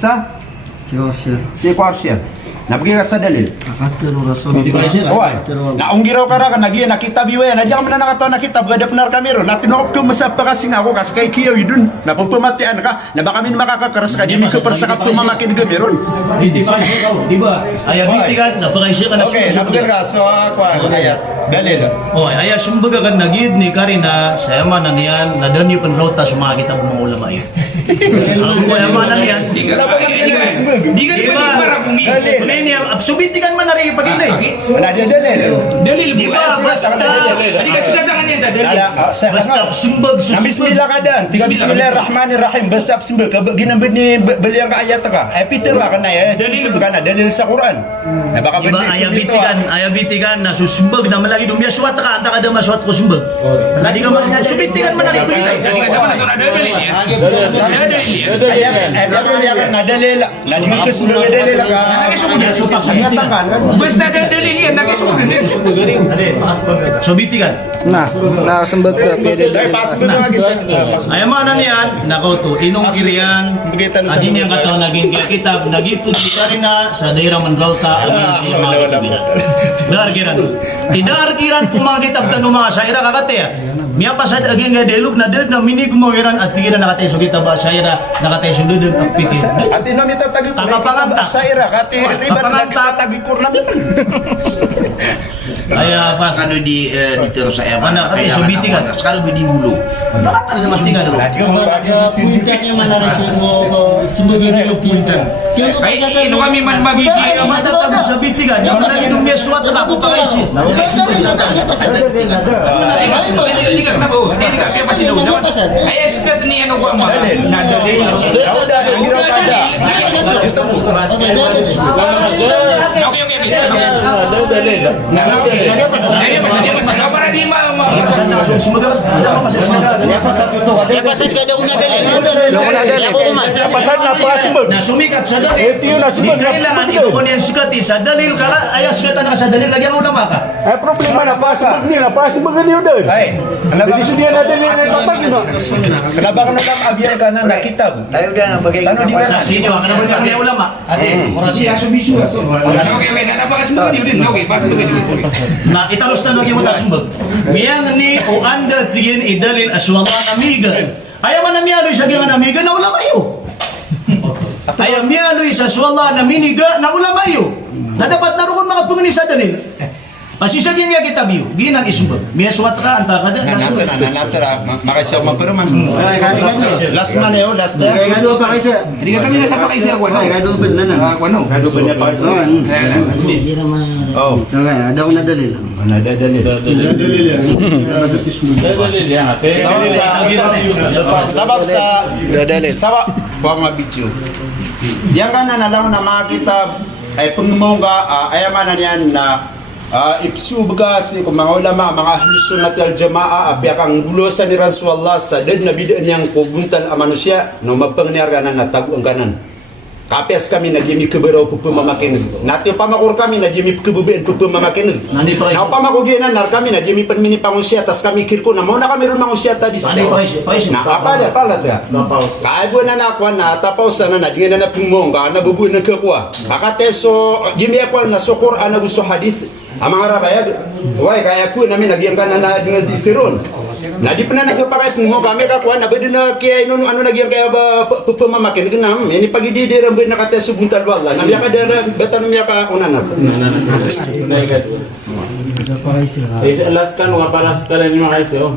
Kwarsya. Nabigay ka sa dalil. Nakatero rason. Oy. Naunggiraw ka ra ka nagiya nakita biwa na diyan man nakato nakita gada benar kami ro. Natinop ko masapa kasi ako kas kay kiyo idun. Napupamatian ka na baka min makakakaras ka di mi ko persakap ko mamakin gamiron. Di ba? Ayah bitigan na pakay siya ka na. Okay, nabigay ka so ayat dalil. Oh, ayah sumbaga kan nagid ni Karina saya man niyan na dan yung penrota sa mga kitab mga ulama yun. Ang kaya man niyan. Di ka para bumi. Ini subitikan man nari pagilay. Wala dia dalil. Dalil Di ba basta Di ka sisatangan yan sa dalil. basta sumbag Bismillah kadan. Tiga Bismillahirrahmanirrahim. Basta sumbag ginambit ni beli yang ka ayat ka. Ay piter ka na dalil kana dalil sa Quran. Na baka Di ba ayah bitikan na susumbag na malagi dumya suwat ka anta kada maswat ko sumbag. Lagi ka man subitikan man nari pagilay. Di ka sama na to na dalil yan. Ada dalil yan. Ayat na dalil. Lagi ka sumbag dalil ka. Basta ada dalil yan. Nakisukurin din. Subitikan. Nakasambag ka, pwede. Dai pas betul lagi Ay mana niyan nako to inong kirian adi niya kato naging kitab nagito di Karina sa daerah Manrauta ang mga kitabira. Dargiran. Tidargiran po mga kitab tanu mga saira kakate ya. Miya pasad aging nga delug na ded na minig mo iran at tigira nakatay so kitab saira nakatay so ded ang piti. Ati na mi tatagi ko. Kakapanganta. Saira kati ribat tatagi ko na mi. Ay apa Sekali diteru saya mana kati subitikan. Sekali di hulu. Bakit talaga masubigan? Puntanya mana rason mo sebagai delok puntan. Ay, ino kami man magigi. Ay matatag subitikan. Yung lagi dumya suwat na po pakaisi. Hindi ka na po. Hindi ka kaya pasin daw. Ay, eskat ni ano ko ang mga nadali. Udah ngiraw kada. Para di Pasad ka daw na dali. Pasad na pasbog. Na sumikat sa dalil. Ito na sumag. Kailangan ito ko niyan sikati sa dalil kala ayas sikatan ka sa dalil lagi ang ulama ka. Ay problema na pasbog nila, pasbog niyo doon. Ay, hindi sudihan natin ni kapag ino. Kenapa ka nalang abiyan ka na nakitab? Tayo dyan ang bagay. Ano di ba sa sinyo ang naman ng ulama? Orasi aso bisu. Okay, wait, napakas mo din. Okay, pasok din. Na italos na lagi mo tasumbag. Miyang ni o anda tigin idalil aswala amiga. Ayaw man namiyaloy sa gingan amiga na ulama yo. Ayaw miyaloy sa aswala na miniga na ulama yo. Na dapat naroon mga pungni sa dalil. Pasisag yung kita biyo, ginang isumbag. Miya suwat ka, anta ka dyan. Nanatara, makasyaw maperuman. Last man yun, last time. Kaya gado pa kasi. Hindi ka kami nasa pakisya. Kaya gado ba na na. Wano? Kado ba niya pakasyaw? Hindi naman. Oh. Kaya daw na dalil. Nadadali. Nadadali yan, ate. Sabab sa... Sabab, huwag mabidyo. Yang kanan alam na mga kitab ay pangmongga ay mana niyan na ipsu begas kung mga ulama mga ahli sunnah wal jamaah apakang bulusan ni Rasulullah sa dad na bidaan yang kuguntan ang manusia no mapangniarganan na tagu ang kanan. Kapes kami na jimi keberaw pupu mamakin. Nati pamakur kami na jimi kebuben pupu mamakin. Nani pa Na pamakuginan nar kami na jimi penmini pangusia tas kami kirko na mau na kami ron mangusia tadi sa. Nani pa Na apa ada pala da. Kay bu na nakwan na tapos na dingan na pumongga na bubu na kakwa. Akateso jimi ako na sukor ana gusto hadith. Amang arabaya way kaya ku namin nagyang kana na dengan ditiron. Na di pernah nagpapakat mo kami kakuan na bede na kaya ino ano nagyang kaya ba pupumamakin ganam ini pagi di dira ben nakata subuntal wala na biya ka dira betan miya ka unan na. Last kan mga para sa talan yung mga kayo.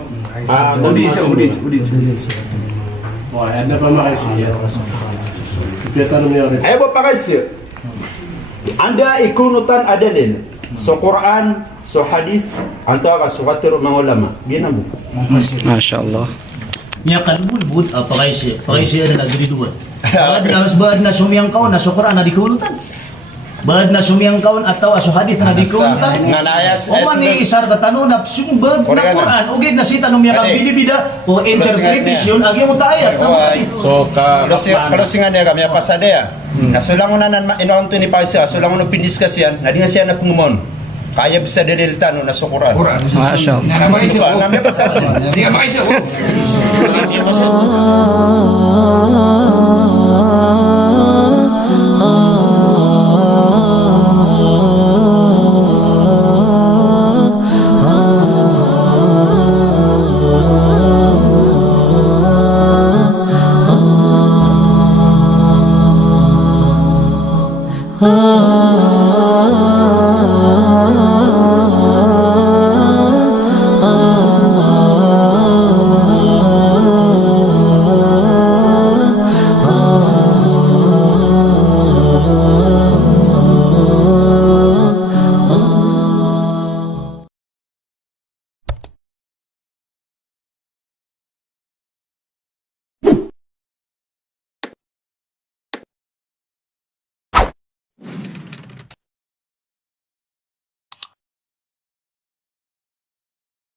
Wah, ada pa makikita. Kita namin Ayo ba pakasya? Anda ikunutan adalin so Quran so hadith anto ka suwatir mga ulama ginabu. Masya Allah. Niya kan bulbul pakai siya na nagdiri duwan. Baad na sumiyang kaon na Quran na dikulutan. Baad na sumiyang kaon atau aso hadith na dikulutan. Nganayas O man ni isar ka tanong na sumbad na Quran ugid na sita nung miya bida o interpretation agi mo taayat na hadith. So Kalau singa dia kami apa sadaya. Na sulangunan inaon to ni Paisa sulangunan pindiskusyan na dinga siya na pungumon. Kaya bisa daliltan na sa Quran. Masya Allah. Nah, nama itu. Namanya pasal. Dia pakai siapa?